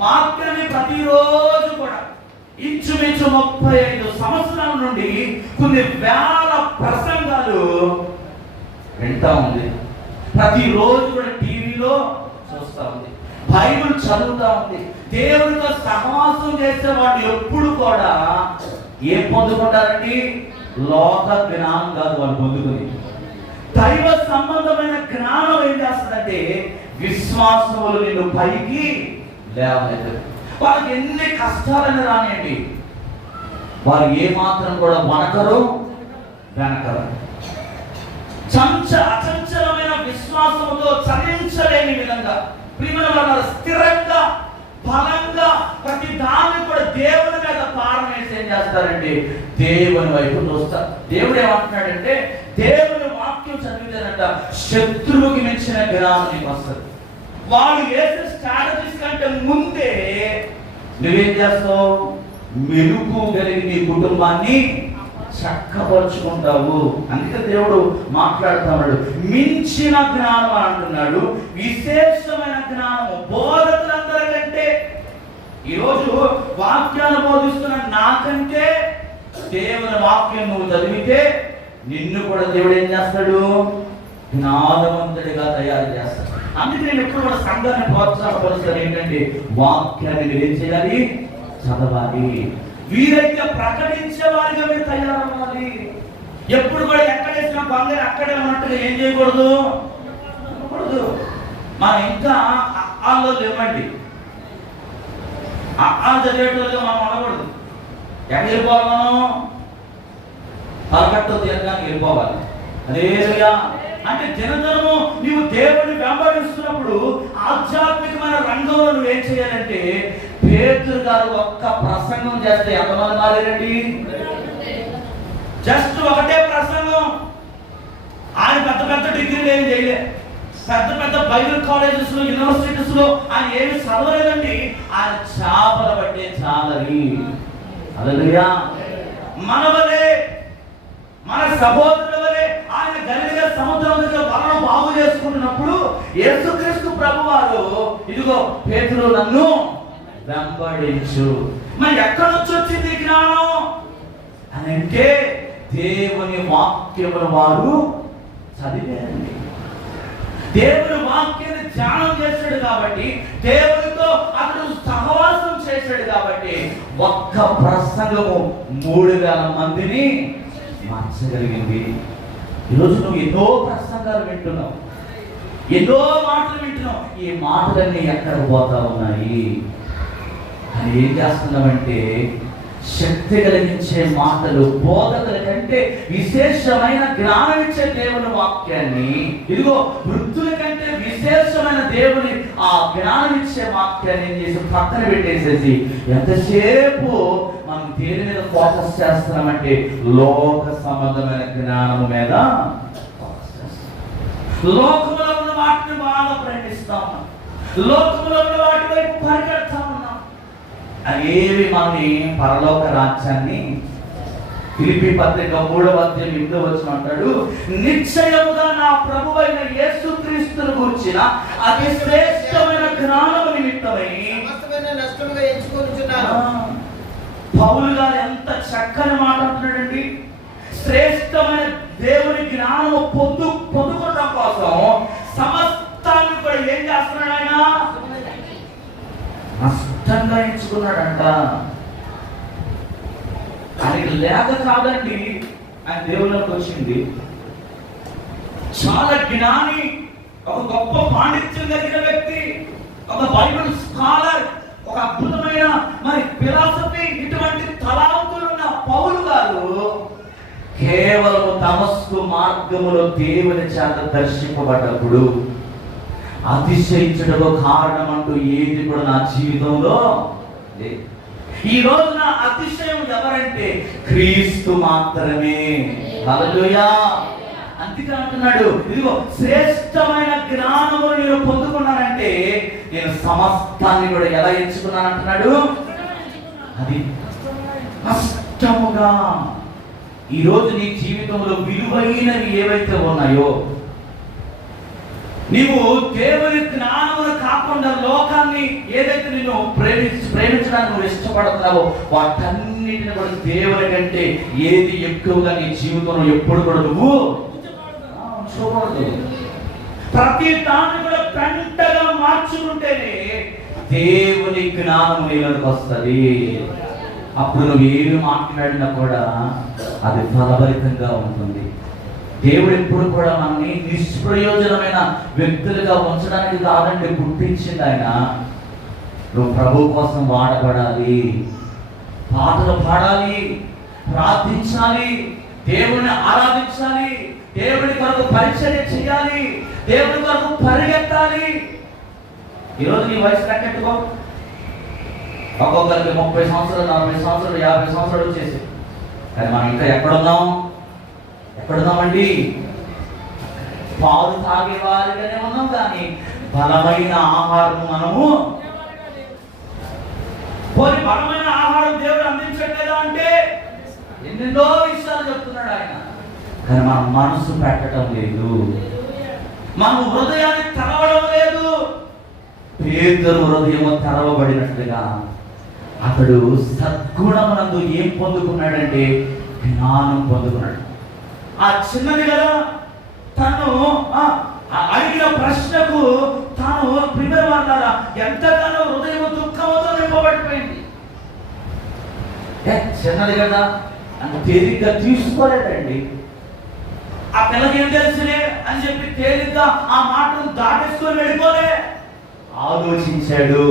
వాక్యాన్ని ప్రతిరోజు కూడా ఇంచుమించు 35 సంవత్సరాల నుండి కొన్ని వేల ప్రసంగాలు వింటా ఉంది. ప్రతిరోజు కూడా టీవీలో చూస్తా ఉంది, బైబిల్ చదువుతా ఉంది. దేవుడితో సహవాసం చేసే వాళ్ళు ఎప్పుడు కూడా ఏం పొందుకుంటారండి? లోక జ్ఞానం కాదు వాళ్ళు పొందుకుని. దైవ సంబంధమైన జ్ఞానం ఏం చేస్తుందంటే విశ్వాసములు నిన్ను పైకి లేవలేదు. వాళ్ళకి ఎన్ని కష్టాలని రానియండి, వారు ఏమాత్రం కూడా వనకరు వెనకరు. అచంచలమైన విశ్వాసంతో చలించలేని విధంగా ప్రియమైన స్థిరంగా బలంగా ప్రతి దాన్ని కూడా దేవుని మీద భారం వేసి ఏం చేస్తారండి? దేవుని వైపు చూస్తారు. దేవుడు ఏమంటున్నాడంటే, దేవుని వాక్యం చదివితేనంట శత్రువుకి మించిన జ్ఞానం నీకు వస్తుంది. వాడు వేసే స్ట్రాటజీస్ కంటే ముందే నువ్వేం చేస్తావు? మెలుగు కలిగి నీ కుటుంబాన్ని చక్కపరుచుకుంటావు. అందుకే దేవుడు మాట్లాడుతున్నాడు, మించిన జ్ఞానం అంటున్నాడు, విశేషమైన జ్ఞానము. బోధకులందరికంటే ఈరోజు వాక్యాన్ని బోధిస్తున్న నాకంటే దేవుని వాక్యం నువ్వు చదివితే నిన్ను కూడా దేవుడు ఏం చేస్తాడు? జ్ఞానవంతుడిగా తయారు చేస్తాడు. అందుకే నేను ఎప్పుడు కూడా సంఘాన్ని ప్రోత్సాహపరుస్తాను ఏంటంటే, వాక్యాన్ని మీరు ఏం చేయాలి? చదవాలి. వీరైతే ప్రకటించే వారిగా మీరు తయారవ్వాలి. ఎప్పుడు కూడా ఎక్కడేసిన బంగారు అక్కడే ఉన్నట్టుగా ఏం చేయకూడదు? మనం ఇంకా అల్లో లేవండి, చదివేటోళ్ళుగా మనం ఉండకూడదు. ఎక్కడ వెళ్ళిపోవాలి? మనం పరకట్టు తీరడానికి వెళ్ళిపోవాలి. అదేగా అంటే దినదినము నీవు దేవుడిని వెంబడిస్తున్నప్పుడు ఆధ్యాత్మికమైన రంగంలో నువ్వేం చేయాలంటే, పేతురు గారు ఒక్క ప్రసంగం చేస్తే ఎంతమంది మారారండి? జస్ట్ ఒకటే ప్రసంగం. ఆయన పెద్ద పెద్ద డిగ్రీలు ఏం చేయలే, పెద్ద పెద్ద బైబిల్ కాలేజెస్ లో యూనివర్సిటీస్ లో ఆయన ఏమి చదవలేదండి. ఆయన చేపలు పట్టే చాలరి. హల్లెలూయా. మన వలే, మన సహోదరుల వలె ఆయన గలిలయ సముద్రం దగ్గర వలన బాగు చేసుకుంటున్నప్పుడు యేసుక్రీస్తు ప్రభువారు, ఇదిగో పేతురు నన్ను వెంబడించు. మరి ఎక్కడి నుంచి వచ్చింది జ్ఞానం అని అంటే, దేవుని వాక్యమును వారు చదివారండి. దేవుని వాక్యాన్ని ధ్యానం చేశాడు కాబట్టి, దేవునితో అతడు సహవాసం చేశాడు కాబట్టి ఒక్క ప్రసంగము 3000 మందిని మార్చగలిగింది. ఈరోజు నువ్వు ఎన్నో ప్రసంగాలు వింటున్నావు, ఎన్నో మాటలు వింటున్నావు. ఈ మాటలన్నీ ఎక్కడ పోతా ఉన్నాయి అని ఏం చేస్తున్నామంటే, శక్తి కలిగించే మాటలు, బోధకుల కంటే విశేషమైన జ్ఞానం ఇచ్చే దేవుని వాక్యాన్ని, ఇదిగో వృద్ధుల కంటే విశేషమైన దేవుని ఆ జ్ఞానం ఇచ్చే వాక్యాన్ని ఏం చేసి పక్కన పెట్టేసేసి ఎంతసేపు మనం దేని మీద ఫోకస్ చేస్తున్నామంటే లోక సంబంధమైన జ్ఞానము మీద ఫోకస్ చేస్తాం. లోకములో ఉన్న వాటిని బాగా ప్రేమిస్తా ఉన్నాం, లోకములో ఉన్న వాటి వైపు పరిగెడతా ఉన్నాం. అవేవి మనని పరలోక రాజ్యాన్ని, ఫిలిప్పీ పత్రిక 3:8 అంటాడు, నిశ్చయముగా నా ప్రభువైన యేసుక్రీస్తును గురించిన అతి శ్రేష్టమైన జ్ఞానము నిమిత్తమై నష్టముగా ఎంచుకొనుచున్నాను. పౌలు గారు ఎంత చక్కని మాట అంటున్నాడండి. శ్రేష్టమైన దేవుని జ్ఞానము పొందుకోవడం కోసం సమస్తాన్ని కూడా ఏం చేస్తున్నాడు? ఆయన నష్టంగా ఎంచుకున్నాడంట. ఆయనకి లేక కాదండి ఆయన దేవుళ్ళకి వచ్చింది. చాలా జ్ఞాని, ఒక గొప్ప పాండిత్యం కలిగిన వ్యక్తి, ఒక బైబిల్ స్కాలర్, ఒక అద్భుతమైన మరి ఫిలాసఫీ, ఇటువంటి తలాంతులున్న పౌలు గారు కేవలము తమస్కు మార్గములో దేవుని చేత దర్శింపబడ్డప్పుడు అతిశయించుటకు కారణం అంటూ ఏది కూడా నా జీవితంలో లేదు. ఈ రోజున అతిశయం ఎవరంటే క్రీస్తు మాత్రమే. హల్లెలూయా. అందుకే అంటున్నాడు, ఇదిగో శ్రేష్టమైన జ్ఞానమును నేను పొందుకున్నానంటే నేను సమస్తాన్ని కూడా ఎలా ఎంచుకున్నాను అంటున్నాడు. అది కష్టముగా. ఈరోజు నీ జీవితంలో విలువైనవి ఏవైతే ఉన్నాయో, నీవు దేవుని జ్ఞానమును కాకుండా లోకాన్ని ఏదైతే నిన్ను ప్రేమించడానికి నువ్వు ఇష్టపడుతున్నావో వాటన్నిటిని కూడా దేవుని కంటే ఏది ఎక్కువగా నీ జీవితంలో ఎప్పుడు కూడా నువ్వు చూడకూడదు. ప్రతి దాన్ని కూడా పెంటగా మార్చుకుంటేనే దేవుని జ్ఞానం నీలోకి వస్తుంది. అప్పుడు నువ్వు ఏమి మాట్లాడినా కూడా అది ఫలభరితంగా ఉంటుంది. దేవుడు ఎప్పుడు కూడా మనల్ని నిష్ప్రయోజనమైన వ్యక్తులుగా ఉంచడానికి కాదండి పుట్టించింది ఆయన. నువ్వు ప్రభు కోసం వాడబడాలి, పాటలు పాడాలి, ప్రార్థించాలి, దేవుని ఆరాధించాలి, దేవుని కొరకు పరిచర్య చేయాలి, దేవుని కొరకు పరిగెత్తాలి. ఈరోజు నీ వయసు లెక్కెట్టుకో. ఒక్కొక్కరికి 30 సంవత్సరాలు, 40 సంవత్సరాలు, 50 సంవత్సరాలు వచ్చేసి, కానీ మనం ఇంకా ఎక్కడున్నామండి? పాలు తాగేవారిగానే ఉన్నాం, కానీ బలమైన ఆహారం మనము పోనీ బలమైన ఆహారం దేవుడు అందించట్లేదా అంటే ఎన్నెన్నో విషయాలు చెప్తున్నాడు ఆయన. కానీ మన మనసు పెట్టడం లేదు, మన హృదయాన్ని తెరవడం లేదు. పేదరు హృదయము తెరవబడినట్లుగా అతడు సద్గుణమునందు ఏం పొందుకున్నాడంటే జ్ఞానం పొందుకున్నాడు. ఆ చిన్నది కదా, తను అడిగిన ప్రశ్నకు తాను ప్రిపేర్ అన్నారా ఎంతగానో హృదయం దుఃఖంతో నింపబడిపోయింది. చిన్నది కదా అంత తేలిగ్గా తీసుకోలేదండి. ఆ పిల్లకి ఏం తెలుసులే అని చెప్పి తేలిగ్గా ఆ మాటను దాటేసుకొని వెళ్ళిపోలే. ఆలోచించాడు.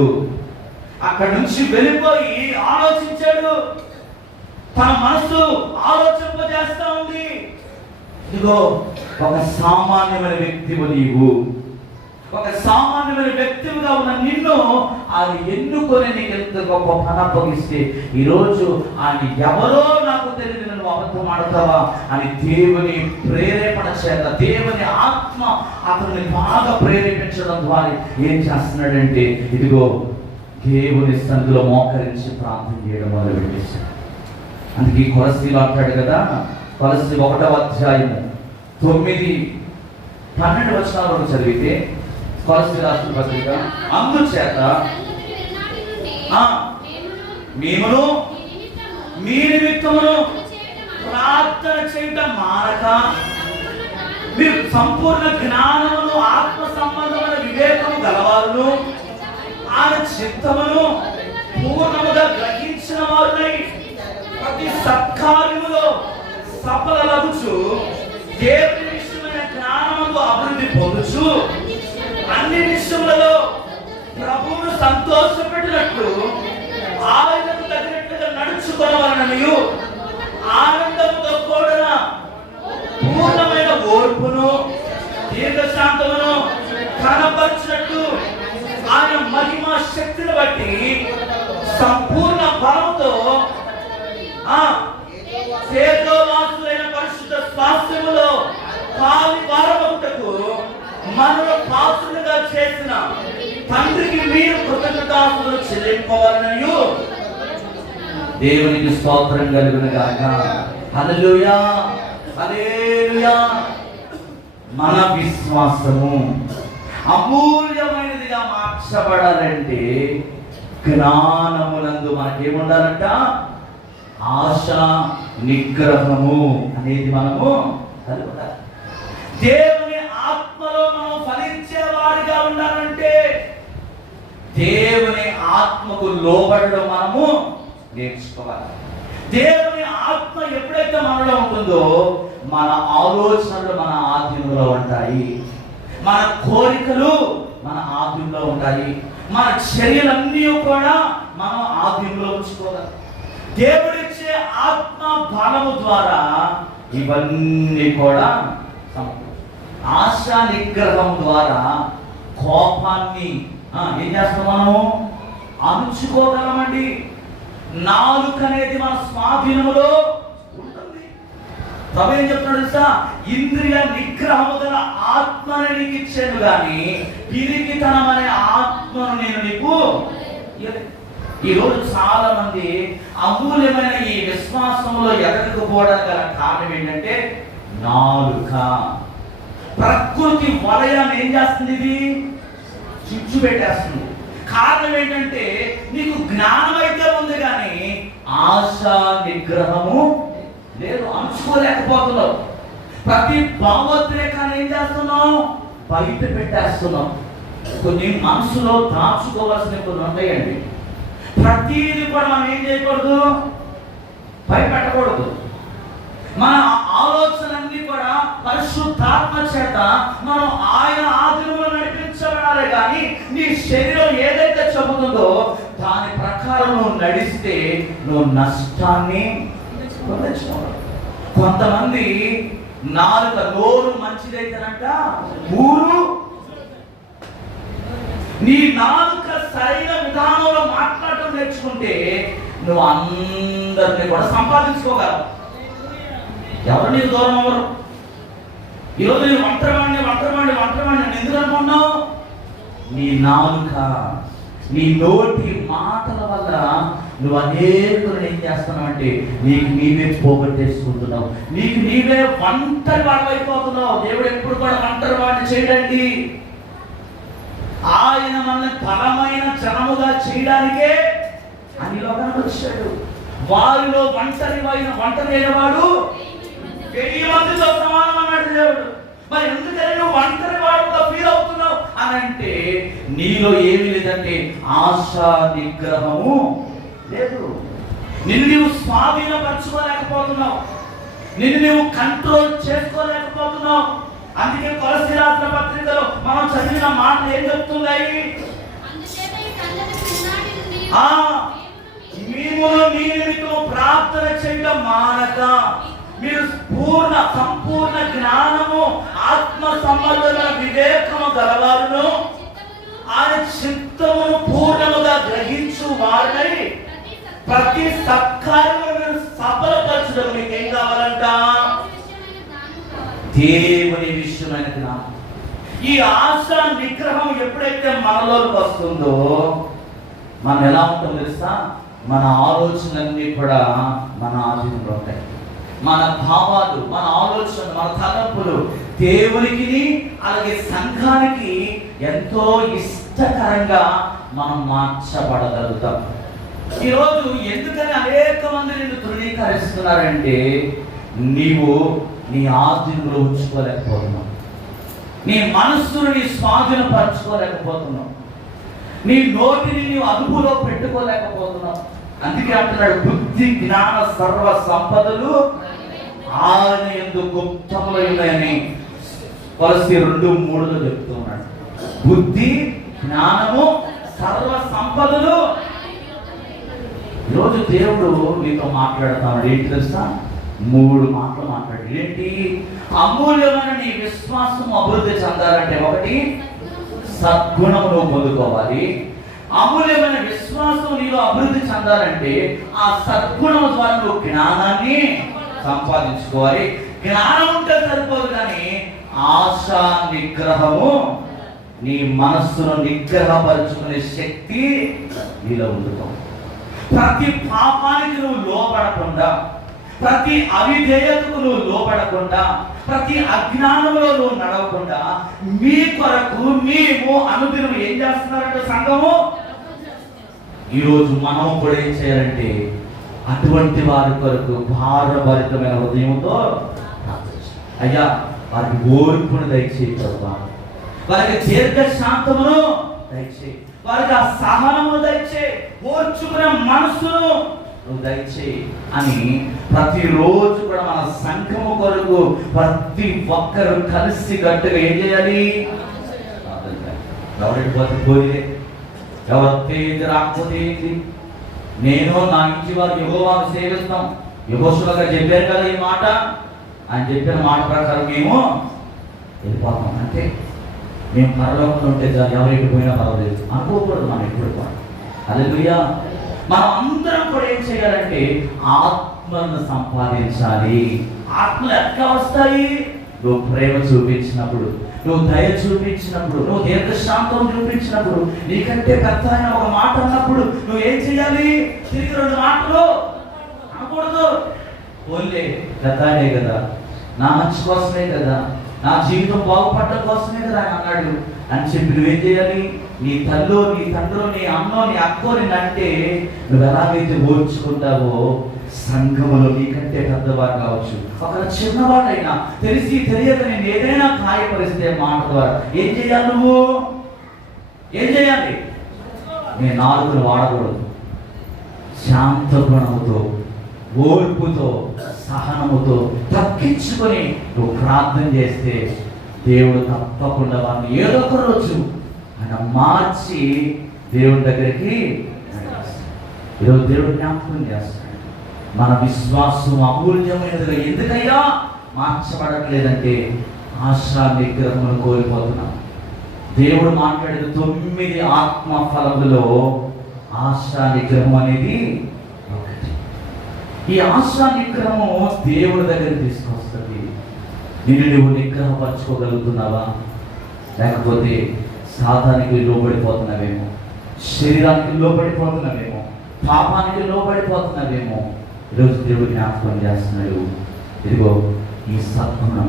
అక్కడి నుంచి వెళ్ళిపోయి ఆలోచించాడు. తన మనసు ఆలోచింపజేస్తా ఉంది. ఇదిగో ఒక సామాన్యమైన వ్యక్తివు నీవు, ఒక సామాన్యమైన వ్యక్తిగా ఉన్న నిన్ను అది ఎన్నుకొని నీకు ఎంత గొప్ప పని అప్పగిస్తే ఈరోజు ఆయన ఎవరో నాకు తెలియదు నువ్వు అబద్ధం ఆడతావా అని దేవుని ప్రేరేపణ చేత దేవుని ఆత్మ అతన్ని బాగా ప్రేరేపించడం ద్వారా ఏం చేస్తున్నాడంటే ఇదిగో దేవుని సందులో మోకరించి ప్రార్థన చేయడం మొదలుపెట్టేశాడు. అందుకే కొలస్సీలో అంటాడు కదా, కొలస్సీ 1వ అధ్యాయము 9-12 వచనాలను చదివితే, కొలస్సీ రాసిన పత్రిక, అందుచేత మేమును మీ నిమిత్తమును ప్రార్థన చేయటం మానక మీరు సంపూర్ణ జ్ఞానమును ఆత్మ సంబంధమైన వివేకము గలవారును ఆయన చిత్తమును పూర్ణముగా గ్రహించిన వారునై ప్రతి సత్కార్యములో సఫలమగుచు దేవుని విషయమైన జ్ఞానముతో అభివృద్ధి పొందుచు అన్ని విషయములలో ప్రభువును సంతోషపెట్టినట్లు ఆయనకు తగినట్లుగా నడుచుకోవాలనియు ఆనందముతో కూడిన పూర్ణమైన ఓర్పును దీర్ఘశాంతమును కనపరిచినట్లు ఆయన మహిమ శక్తిని బట్టి సంపూర్ణ బలముతో సేదోవాసులైన పరిశుద్ధ స్వాస్థ్యములో పాలువారముటకు మనలో పాత్రులుగా చేసిన తండ్రికి మీరు కృతజ్ఞతాస్తులు చెల్లింపవాలనియు దేవునికి స్తోత్రం కలుగును గాక. హల్లెలూయా, హల్లెలూయా. మన విశ్వాసము అమూల్యమైనదిగా మార్చబడాలంటే జ్ఞానమునందు మనకేముండాలంట? ఆశ నిగ్రహము అనేది మనము కలుగుతాం. దేవుని ఆత్మలో మనం ఫలించే వారిగా ఉండాలంటే దేవుని ఆత్మకు లోబడడం మనము నేర్చుకోవాలి. దేవుని ఆత్మ ఎప్పుడైతే మనలో ఉంటుందో మన ఆలోచనలు మన ఆధీనంలో ఉంటాయి, మన కోరికలు మన ఆధీనంలో ఉంటాయి, మన చర్యలన్నీ కూడా మనం ఆధీనంలో ఉంచుకోవాలి. దేవుడిచ్చే ఆత్మ బలము ద్వారా ఇవన్నీ కూడా ఆశా నిగ్రహం ద్వారా కోపాన్ని ఏం చేస్తాం మనము అణుచుకోగలమండి. నాలుక అనేది మన స్వాధీనంలో ఉంటుంది. ప్రభు ఏం చెప్తున్నాడు తెలుసా? ఇంద్రియ నిగ్రహము గల ఆత్మని నీకు ఇచ్చాను కానీ పిరికితనం అనే ఆత్మను నేను నీకు ఇవ్వలేదు. ఈరోజు చాలా మంది అమూల్యమైన ఈ విశ్వాసంలో ఎదగకపోవడానికి గల కారణం ఏంటంటే నాలుక. ప్రకృతి వలయాన్ని ఏం చేస్తుంది? ఇది చిచ్చు పెట్టేస్తుంది. కారణం ఏంటంటే నీకు జ్ఞానం అయితే ఉంది కానీ ఆశ నిగ్రహము లేదు, అణుచుకోలేకపోతున్నావు. ప్రతి భావోద్రేకాన్ని ఏం చేస్తున్నావు? బయట పెట్టేస్తున్నావు. కొన్ని మనసులో దాచుకోవాల్సిన కొన్ని ఉంటాయండి. ప్రతిదీ కూడా మనం ఏం చేయకూడదు? భయపెట్టకూడదు. మన ఆలోచనలన్నీ కూడా పరిశుద్ధాత్మ చేత మనం ఆయన ఆధీనంలో నడిపించబడాలి కానీ నీ శరీరం ఏదైతే చెబుతుందో దాని ప్రకారం నువ్వు నడిస్తే నువ్వు నష్టాన్ని పొందొచ్చుకోవాలి. కొంతమంది నాలుక నోరు మంచిదైతేనంట ఊరు. నీ నాలుక సరైన విధానంలో మాట్లాడటం నేర్చుకుంటే నువ్వు అందరినీ కూడా సంపాదించుకోగలవు. ఎవరు నీకు దూరం అవ్వరు. ఈరోజు నేను ఒంటరివాడిని ఎందుకు అనుకున్నావు? నీ నాలుక, నీ నోటి మాటల వల్ల నువ్వు అనేకులను ఏం చేస్తున్నావు అంటే నీకు నీవే పోగొట్టేసుకుంటున్నావు. నీకు నీవే ఒంటరి వాడిపోతున్నావు. దేవుడు ఎప్పుడు కూడా ఒంటరి వాడిని చేయడండి. ఆయన మనల్ని బలమైన జనముగా చేయడానికే అన్ని లోకానికి వచ్చాడు. వారిలో ఒంటరి అయిన వాడు 1000 మందితో సమానం అన్నాడు దేవుడు. మరి ఎందుకని నువ్వు ఒంటరి వాడుగా ఫీల్ అవుతున్నావు అని అంటే నీలో ఏమీ లేదంటే ఆశ నిగ్రహము లేదు. నిన్ను నీవు స్వాధీనపరచుకోలేకపోతున్నావు. నిన్ను నీవు కంట్రోల్ చేసుకోలేకపోతున్నావు. అందుకే కొలస్సీ రాసిన పత్రికలో మనం చదివిన మాటలు ఏం చెప్తున్నాయి? మేము మీ నిమిత్తం ప్రార్థన చేయడం మానక మీరు సంపూర్ణ జ్ఞానము ఆత్మ సంబంధమైన వివేకము గలవారును ఆయన చిత్తమును పూర్ణముగా గ్రహించు వారినై ప్రతి సత్కార్యము మీరు సఫలపరచడం. మీకు ఏం కావాలంట? దేవుని విషయమైన జ్ఞానం. ఈ ఆశ నిగ్రహం ఎప్పుడైతే మనలోకి వస్తుందో మనం ఎలా ఉంటుందో తెలుసా? మన ఆలోచనలన్నీ కూడా మన ఆధీనంలో ఉంటాయి. మన భావాలు, మన ఆలోచనలు, మన తలంపులు దేవునికి అలాగే సంఘానికి ఎంతో ఇష్టకరంగా మనం మార్చబడగలుగుతాం. ఈరోజు ఎందుకని అనేక మంది నిన్ను తృణీకరిస్తున్నారంటే నీవు నీ ఆధీనంలో ఉంచుకోలేకపోతున్నావు. నీ మనస్సును నీ స్వాధీనపరచుకోలేకపోతున్నావు. నీ నోటిని నీవు అదుపులో పెట్టుకోలేకపోతున్నావు. అందుకే అంటున్నాడు బుద్ధి జ్ఞాన సర్వ సంపదలు ఆయన యందు గుప్తములై ఉన్నాయని కొలస్సీ 2:3 చెప్తున్నాడు. బుద్ధి జ్ఞానము సర్వ సంపదలు. ఈరోజు దేవుడు నీతో మాట్లాడుతున్నాడు. ఏంటి తెలుసా? 3 మాటలు మాట్లాడు. ఏంటి? అమూల్యమైన నీ విశ్వాసం అభివృద్ధి చెందాలంటే 1 సద్గుణమును పొందుకోవాలి. అమూల్యమైన విశ్వాసం నీలో అభివృద్ధి చెందాలంటే ఆ సద్గుణం ద్వారా నువ్వు జ్ఞానాన్ని సంపాదించుకోవాలి. జ్ఞానం ఉంటే సరిపోదు కానీ ఆశా నిగ్రహము, నీ మనస్సును నిగ్రహపరుచుకునే శక్తి నీలో ఉండుతావు. ప్రతి పాపానికి నువ్వు లోపడకుండా, ప్రతి అవిధేయతకు నువ్వు లోపడకుండా, ప్రతి అజ్ఞానంలో నువ్వు నడవకుండా మీ కొరకు మేము అనుదినం ఏం చేస్తున్నారంటే సంఘము ఈరోజు మనం కూడా ఏం చేయాలంటే అటువంటి వారి కొరకు భారభరితమైన హృదయంతో అయ్యా వారికి ఓర్పును దయచేయి ప్రభువా, వారికి దీర్ఘశాంతమును దయచేయి, వారికి ఆ సహనమును దయచేయి, ఓర్చుకునే మనసును నువ్వు దయచేయి అని ప్రతిరోజు కూడా మన సంఘము కొరకు ప్రతి ఒక్కరు కలిసి గట్టిగా ఏం చేయాలి? ఎవరికి పోతే ఎవరి రాకపోతే ఏంటి? నేను నా ఇంటి వారు యెహోవాను సేవిస్తాం. యెహోషువగా చెప్పారు కదా ఈ మాట. ఆయన చెప్పిన మాట ప్రకారం మేము వెళ్ళిపోతాం. అంటే మేము పరలోకంలో ఉంటే ఎవరు ఎటుపోయినా పర్వాలేదు అనుకోకూడదు. మనం ఎప్పుడు కూడా హల్లెలూయా. మనం అందరం కూడా ఏం చేయాలంటే ఆత్మలను సంపాదించాలి. ఆత్మలు ఎట్లా వస్తాయి? నువ్వు ప్రేమ చూపించినప్పుడు, నువ్వు దయ చూపించినప్పుడు, నువ్వు దీర్ఘశాంతం చూపించినప్పుడు, నీకంటే పెద్ద ఆయన ఒక మాట అన్నప్పుడు నువ్వు ఏం చేయాలి? తిరిగి 2 మాటలు అనకూడదు. ఓన్లే పెద్ద ఆయనే కదా, నా మంచి కోసమే కదా, నా జీవితం బాగుపడటం కోసమే కదా ఆయన అన్నాడు అని చెప్పి నువ్వేం చేయాలి? నీ తల్లో, నీ తండ్రో, నీ అన్నో, నీ అక్కో నిన్నంటే నువ్వు ఎలాగైతే ఓర్చుకుంటావో సంఘములో నీకంటే పెద్దవారు కావచ్చు, ఒక చిన్నవాడైనా తెలిసి తెలియక నేను ఏదైనా గాయపరిస్తే మాట ద్వారా ఏం చేయాలి? నువ్వు ఏం చేయాలి? నీ నాలుగును వాడకూడదు. శాంత గుణముతో, ఓర్పుతో, సహనముతో తగ్గించుకొని నువ్వు ప్రార్థన చేస్తే దేవుడు తప్పకుండా వారిని ఏదో ఒక రోజు ఆయన మార్చి దేవుడి దగ్గరికి ఈరోజు దేవుడు జ్ఞాపకం చేస్తాడు. మన విశ్వాసం అమూల్యమైనదిగా ఎందుకయ్యా మార్చబడట్లేదంటే ఆశా నిగ్రహమును కోల్పోతున్నాం. దేవుడు మాట్లాడిన 9 ఆత్మ ఫలములలో ఆశా నిగ్రహం అనేది ఒకటి. ఈ ఆశా నిగ్రహము దేవుడి దగ్గర తీసుకొస్తుంది. నిన్ను నువ్వు నిగ్రహపరచుకోగలుగుతున్నావా? లేకపోతే సాతానికి లోబడిపోతున్నావేమో, శరీరానికి లోబడిపోతున్నావేమో, పాపానికి లోబడిపోతున్నావేమో. ఈరోజు దేవుడు జ్ఞాపకం చేస్తున్నాడు. ఇదిగో ఈ సద్గుణం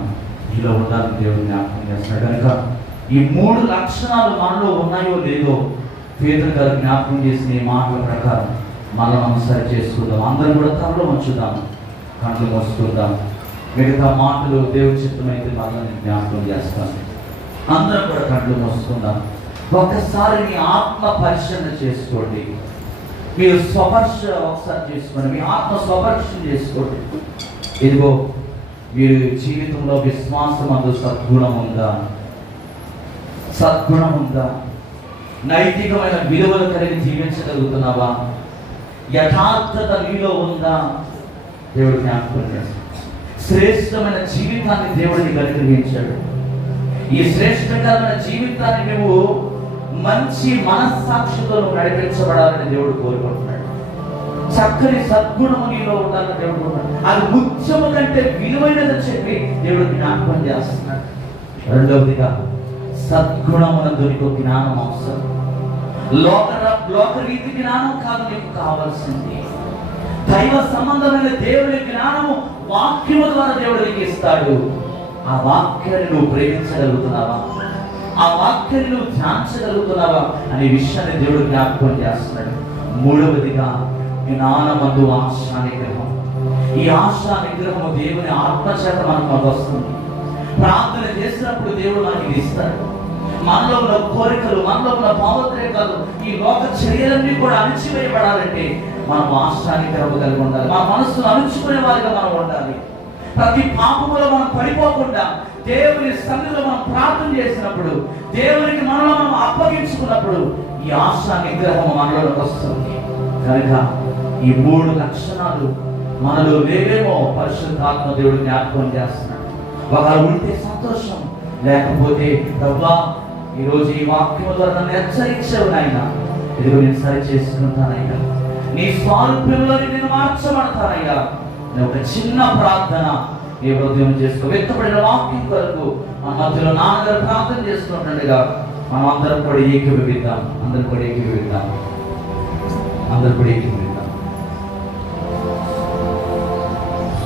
నీలో ఉండాలని దేవుడు జ్ఞాపకం చేస్తున్నాడు. కనుక ఈ 3 లక్షణాలు మనలో ఉన్నాయో లేదో పేతురు గారు జ్ఞాపకం చేసిన ఈ మాటల ప్రకారం మనం సరి చేసుకుందాం. అందరం కూడా తనలో ఉంచుదాం, కళ్ళు మోసుకుందాం. మిగతా మాటలు దేవుడి చిత్తమైతే మనల్ని జ్ఞాపకం చేస్తాను. అందరం కూడా కళ్ళు మోసుకుందాం. ఒక్కసారి మీ ఆత్మ పరిశీలన చేసుకోండి. మీరు స్వపర్శ ఒకసారి చేసుకోండి, మీ ఆత్మ స్వపర్శ చేసుకోండి. ఇదిగో మీరు జీవితంలో విశ్వాసం అందు సద్గుణం ఉందా? సద్గుణం ఉందా? నైతికమైన విలువలు కలిగి జీవించగలుగుతున్నావా? యథార్థత నీలో ఉందా? దేవుడు జ్ఞాపకం చేస్తాడు. శ్రేష్టమైన జీవితాన్ని దేవుడిని అనుగ్రహించాడు. ఈ శ్రేష్టకరమైన జీవితాన్ని నువ్వు మంచి మనస్సాక్షితో నడిపించబడాలని దేవుడు కోరుకుంటున్నాడు. చక్కని సద్గుణము నీలో ఉండాలని దేవుడు కోరుకుంటున్నాడు. అది ముత్యము కంటే విలువైనదని చెప్పి దేవుడు జ్ఞాపకం చేస్తున్నాడు. రెండవదిగా సద్గుణమునందు నీకు జ్ఞానం అవసరం. లోక రీతి జ్ఞానం కాదు నీకు కావాల్సింది. దైవ సంబంధమైన దేవుడి జ్ఞానము వాక్యము ద్వారా దేవుడు నీకు ఇస్తాడు. ఆ వాక్యాన్ని నువ్వు ప్రేమించగలుగుతున్నావా? ఆ వాక్యాన్ని నువ్వు ధ్యానించగలుగుతున్నావా అనే విషయాన్ని దేవుడు జ్ఞాపకం చేస్తున్నాడు. మూడవదిగా జ్ఞానమందు ఆశా నిగ్రహం. ఈ ఆశా నిగ్రహము దేవుని ఆత్మచేత మనకు వస్తుంది. ప్రార్థన చేసినప్పుడు దేవుడు మనకి ఇస్తాడు. మనలో ఉన్న కోరికలు, మనలో ఉన్న భావోద్రేకాలు, ఈ లోక చర్యలన్నీ కూడా అణిచివేయబడాలంటే మనం ఆశా నిగ్రహం కలిగి ఉండాలి. మన మనస్సును అణుచుకునే వారిగా మనం ఉండాలి. ప్రతి పాపములో మనం పడిపోకుండా దేవుని సన్నిధిలో మనం ప్రార్థన చేసినప్పుడు, దేవునికి మనలో మనం అప్పగించుకున్నప్పుడు ఈ ఆశా నిగ్రహం మనలోకి వస్తుంది. కనుక ఈ 3 లక్షణాలు మనలో లేవేమో పరిశుద్ధాత్మ దేవుడు జ్ఞాపకం చేస్తున్నాడు. ఒకరు ఉంటే సంతోషం, లేకపోతే ప్రభువా ఈరోజు ఈ వాక్యం ద్వారా నన్ను హెచ్చరించావు నాయన, ఇదిగో నేను సరి చేసుకుంటానయ్యా, నీ స్వారూప్యంలో నేను మార్చబడతానయ్యా. ఒక చిన్న ప్రార్థన ఈ హృదయం చేసుకో. వ్యక్తపడిన వాక్యం కొరకు మన మధ్యలో నాన్నగారు ప్రార్థన చేస్తున్నట్టుగా మనం అందరం కూడా ఏకీభవిద్దాం. అందరూ కూడా ఏకీభవిద్దాం.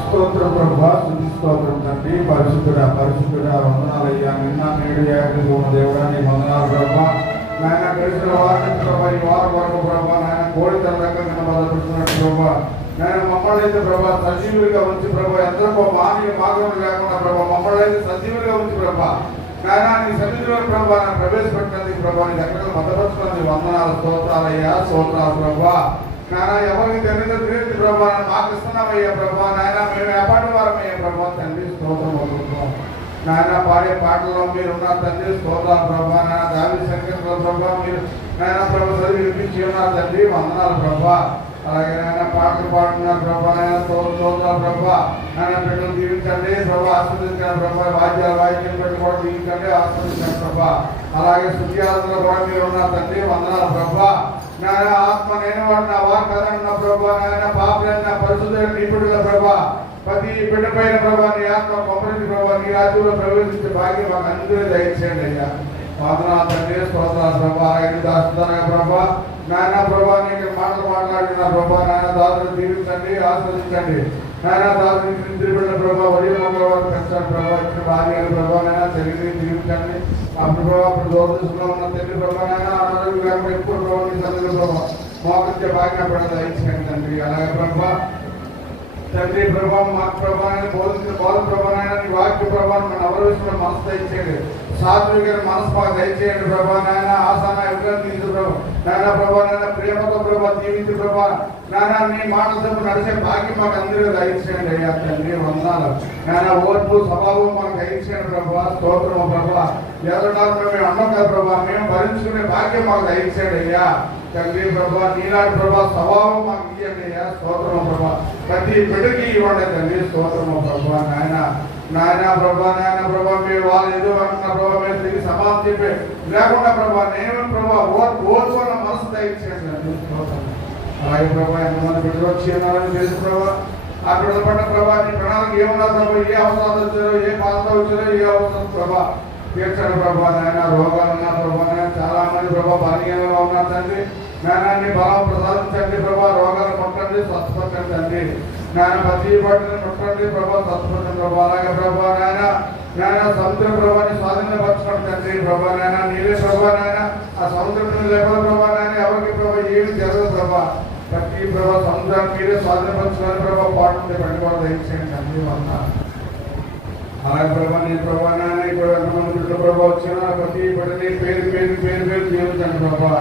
స్తోత్రం ప్రభా, స్తుతి స్తోత్రం తండ్రి. పరిశుద్ధుడా వందనాలయ్యా. నిన్న నేడు ఏకరీతిగా ఉన్న దేవుడా నీ వందనాలు ప్రభా. నాయన గడిచిన వారం ప్రభా, ఈ వారం వరకు ప్రభా నాయన కోడి తన రకంగా బలపడుతున్నట్టు ప్రభా నాయన మమ్మల్ని అయితే ప్రభా సజీవులుగా ఉంచి ప్రభా, ఎందరో మార్గం లేకుండా ప్రభా మమ్మల్ని అయితే సజీవులుగా ఉంచి ప్రభా నాయన నీ సన్నిధిలో ప్రభా నన్ను ప్రవేశపెట్టినందుకు ప్రభా నీ దగ్గర భద్రపరుచుకున్నది వందనాలు, స్తోత్రాలయ్యా, స్తోత్రాలు ప్రభా. నాయన ఎవరికి తెలియదు ప్రభా మాకు ఇస్తున్నామయ్యా ప్రభా. నాయన మేము ఎప్పటి వారమయ్యా ప్రభా తండ్రి, స్తోత్రం అవుతున్నాం. నాయన పాడే పాటల్లో మీరు ఉన్నారు తండ్రి, స్తోత్రాలు ప్రభా. నాయన దావీదు సంకీర్తనలో ప్రభా మీరు నాయన ప్రభా చదివి వినిపించి ఉన్నారు తండ్రి, వందనాలు ప్రభా. అలాగే నాయన పాటలు పాడుతున్నారు ప్రభా, నాయన స్తోత్రాలు ప్రభా, నాయన బిడ్డలు దీవించండి ప్రభా, ఆస్వాదించండి ప్రభా, వాద్యం పెట్టి కూడా దీవించండి, ఆస్వాదించండి ప్రభా. అలాగే శుద్ధియాత్రలో కూడా మీరు ఉన్నారు తండ్రి, వందనాలు ప్రభా. నాయన ఆత్మ నేను వాడు నా వాక్కదన్న ప్రభా, నాయన పాపలైన పరిశుద్ధ నిపుణుల ప్రభా, ప్రతి బిడ్డ పైన ప్రభా నీ ఆత్మ పంపరించి ప్రభా, నీ రాజ్యంలో ప్రవేశించే భాగ్యం మాకు అందరూ దయచేయండి అయ్యా. వందనాలు తండ్రి, స్తోత్రాలు ప్రభా. అలాగే దాస్తున్నా ప్రభా, నాయన ప్రభా నీకు మాటలు మాట్లాడిన ప్రభా, నాయన దాసులు దీవించండి, ఆస్వాదించండి. నాయన దాసులు ఇంటి బిడ్డ ప్రభా, వడిలో ప్రభావం పెంచండి ప్రభా, ఇచ్చిన భార్యలు ప్రభా, నాయన తెలియని దీవించండి. అప్పుడు ప్రభావ అప్పుడు దూరదృష్టిలో ఉన్న తండ్రి ప్రభా, నాయన ఆరోగ్యం ఎక్కువ ప్రభావ నీ తండ్రి ప్రభావ మోకరించే భాగ్యం బిడ్డ దయచేయండి తండ్రి. అలాగే ప్రభా తండ్రి ప్రభావం మాకు ప్రభావాన్ని బోధించిన బోధ ప్రభావాన్ని నీ వాక్య ప్రభావం మన అవరోధించిన మనసు దయచేయండి, సాత్విక మనసు మాకు దయచేయండి ప్రభా. నాయన ఆసాన ఎదురు తీసు ప్రభు, నాయన ప్రభా, నాయన ప్రేమతో ప్రభా జీవించు ప్రభా, నాయన నీ మాటలతో నడిచే భాగ్యం మాకు అందరూ దయచేయండి అయ్యా తండ్రి, వందనాలు. నాయన ఓర్పు స్వభావం మాకు దయచేయండి ప్రభా, స్తోత్రము ప్రభా. ఎదురున్నారు మేము అన్నం కదా ప్రభా, మేము భరించుకునే భాగ్యం మాకు దయచేయండి అయ్యా తండ్రి ప్రభా. నీలాంటి ప్రభా స్వభావం మాకు ఇవ్వండి అయ్యా, స్తోత్రము ప్రభా. ప్రతి బిడ్డకి ఇవ్వండి తండ్రి, స్తోత్రము ప్రభా. నాయన నాయన ప్రభా, నాయన ప్రభా మీరు వాళ్ళు ఏదో అంటున్న ప్రభా, మీరు తిరిగి సమాధానం చెప్పే లేకుండా ప్రభా, నేను ప్రభా ఓర్చుకున్న మనసు దయచేయండి తండ్రి, స్తోత్రం. అలాగే ప్రభా ఎంతమంది బిడ్డలు వచ్చి ఉన్నారని తెలుసు ప్రభా, ఆ బిడ్డల పట్ల ప్రభా నీ ప్రణాళిక ఏమన్నా ప్రభా, ఏ అవసరాలు వచ్చారో, ఏ బాధ వచ్చారో, ఏ అవసరం ప్రభా తీర్చండి ప్రభా. నాయన రోగాలు ఉన్నా ప్రభా, నాయన చాలా మంది ప్రభా బలహీనంగా ఉన్నారు తండ్రి, నాయన నీ బలం ప్రసాదించండి ప్రభా, రోగాలు ముట్టండి, స్వస్థపరచండి తండ్రి. నాయన ప్రతి పట్టుని ముట్టండి ప్రభా, స్వస్థపరచండి ప్రభా. అలాగే ప్రభా నాయన నాయన సముద్ర ప్రభాని స్వాధీనపరచుకోండి తండ్రి ప్రభా, నాయన నీవే ప్రభా, నాయన ఆ సముద్రం లేకపోతే ప్రభా, నాయన ఎవరికి ప్రభా ఏమి జరగదు ప్రభా. ప్రతి ప్రభా సముద్రాన్ని మీరే స్వాధీనపరచుకోవాలి ప్రభా, పాటు పండి కూడా దయచేయండి తండ్రి, వందనాలు. అలాగే ప్రభా నీ ప్రభా నాయన ఇప్పుడు ఎంతమంది బిడ్డల ప్రభా వచ్చినా ప్రతి బిడ్డని పేరు పేరు పేరు పేరు జీవించండి ప్రభా.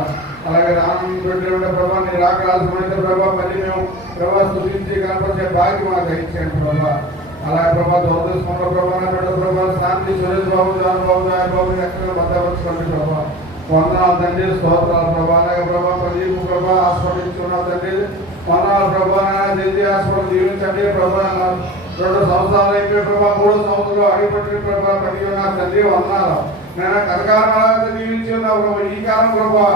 అలాగే రామం పెట్టే ప్రభా నీ రాక రాజమైతే ప్రభా మళ్ళీ మేము ప్రభా స్థుతించి కనపరిచే భాగ్యం మాకు దయచేయండి ప్రభా. అలాగే ప్రభా దూరదేశంలో ప్రభా బిడ్డ ప్రభా శాంతి సురేష్ బాబు, జాన్ బాబు, జాయ్ బాబు ఎక్కడ భద్రపరచుకోండి ప్రభా, వందనాలు తండ్రి, స్తోత్రాలు ప్రభా. అలాగే ప్రభా ప్రదీప్ ప్రభా హాస్పిటల్ ఇచ్చున్నావు తండ్రి, వందనాలు ప్రభా. నాయన దివ్య హాస్పిటల్ జీవించండి ప్రభా. 2 సంవత్సరాలు అయిపోయి ప్రభా, 3వ సంవత్సరంలో అడిగిపెట్టిన ప్రభా కలిగి ఉన్నారు తండ్రి, వందనాలు. నేను కనకాలం జీవించి ఉన్నావు ప్రభా, ఈ కాలం ప్రభా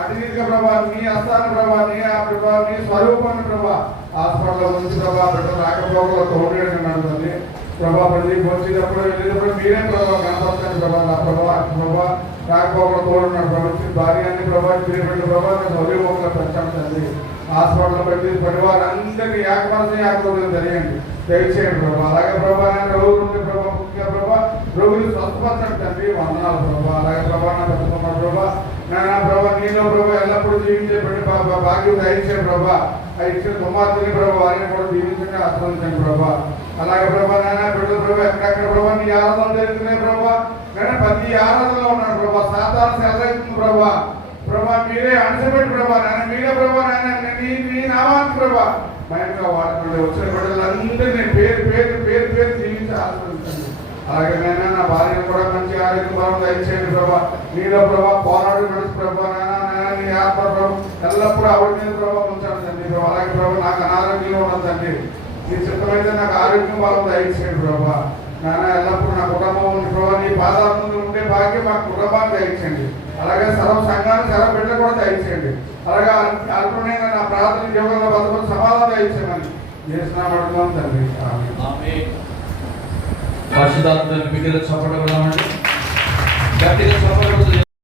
అటుగా ప్రభా నీ హస్తాన్ని ప్రభా, నీ ప్రభా నీ స్వరూపాన్ని ప్రభా హాస్పిటల్ నుంచి ప్రభా బిడ్డ రాకపోకలో తోడేస్తున్నాడు తండ్రి ప్రభా. ప్రదీప్ వచ్చేటప్పుడు వెళ్ళేటప్పుడు మీరే ప్రభా కనపడతాను ప్రభా, నా ప్రభా ప్రభా రాకపోకలో తోడున్నాడు ప్రభా. భార్యాన్ని ప్రభా తిరిగి ప్రభా స్వరూపంలో పెంచాను తండ్రి. హాస్పిటల్ పెట్టి పరివారం అందరికీ ఏకమనసు ఏకమని తెలియండి, దయచేయండి ప్రభా. అలాగే ప్రభా రోగులు ఉంటే ప్రభా ముఖ్యంగా ప్రభా రోగులు స్వస్థపరచండి తండ్రి, వందనాలు ప్రభా. అలాగే ప్రభా నా పెట్టుకున్న ప్రభా నా ప్రభా నీలో ప్రభా ఎల్లప్పుడూ జీవించే పెట్టి భాగ్యం దయచేయండి ప్రభా. ఆ ఇచ్చిన కుమార్తెని ప్రభా వారిని కూడా జీవించండి, ఆస్వాదించండి ప్రభా. అలాగే ప్రభా నాయన బిడ్డలు ప్రభా ఎక్కడెక్కడ ప్రభా నీ ఆరాధన జరుగుతున్నాయి ప్రభా, నేను ప్రతి ఆరాధనలో ఉన్నాడు ప్రభా, సాధారణ సెలవుతుంది ప్రభా. ప్రభా మీరే అణిసపెట్టి ప్రభా, నాయన మీరే ప్రభా, నాయన నీ నామాన్ని ప్రభా మయంగా వాడుకుంటే వచ్చిన బిడ్డలందరినీ పేరు పేరు పేరు పేరు జీవించి ఆస్వాదించండి. అలాగే నాయన నా భార్యను కూడా మంచి ఆరోగ్యం బలం దయచేయండి ప్రభా. నీలో ప్రభా పోరాడు నడుచు ప్రభా, నాయన నీ ఆత్మ ప్రభు ఎల్లప్పుడూ ఆవిడ మీద ప్రభావ ఉంచాను తండ్రి ప్రభా. అలాగే ప్రభా నాకు అనారోగ్యంలో ఉన్నాను తండ్రి, నీ చిత్తమైతే నాకు ఆరోగ్యం బలం దయచేయండి ప్రభా. నాయన ఎల్లప్పుడూ నా కుటుంబం ఉంది ప్రభా, నీ పాదాల ముందు ఉండే భాగ్యం మా కుటుంబాన్ని దయచేయండి. అలాగే సర్వ సంఘాన్ని సర్వ బిడ్డలు కూడా దయచేయండి. అలాగే అల్పమైన నా ప్రార్థన జీవనంలో బతుకుని సమాధానం దయచేయమని చేస్తున్నాం అడుగుతాం తండ్రి. పరిశుద్ధాత్మ బిడ్డలకు చప్పట్లు కొడదామండి, గట్టిగా చప్పట్లు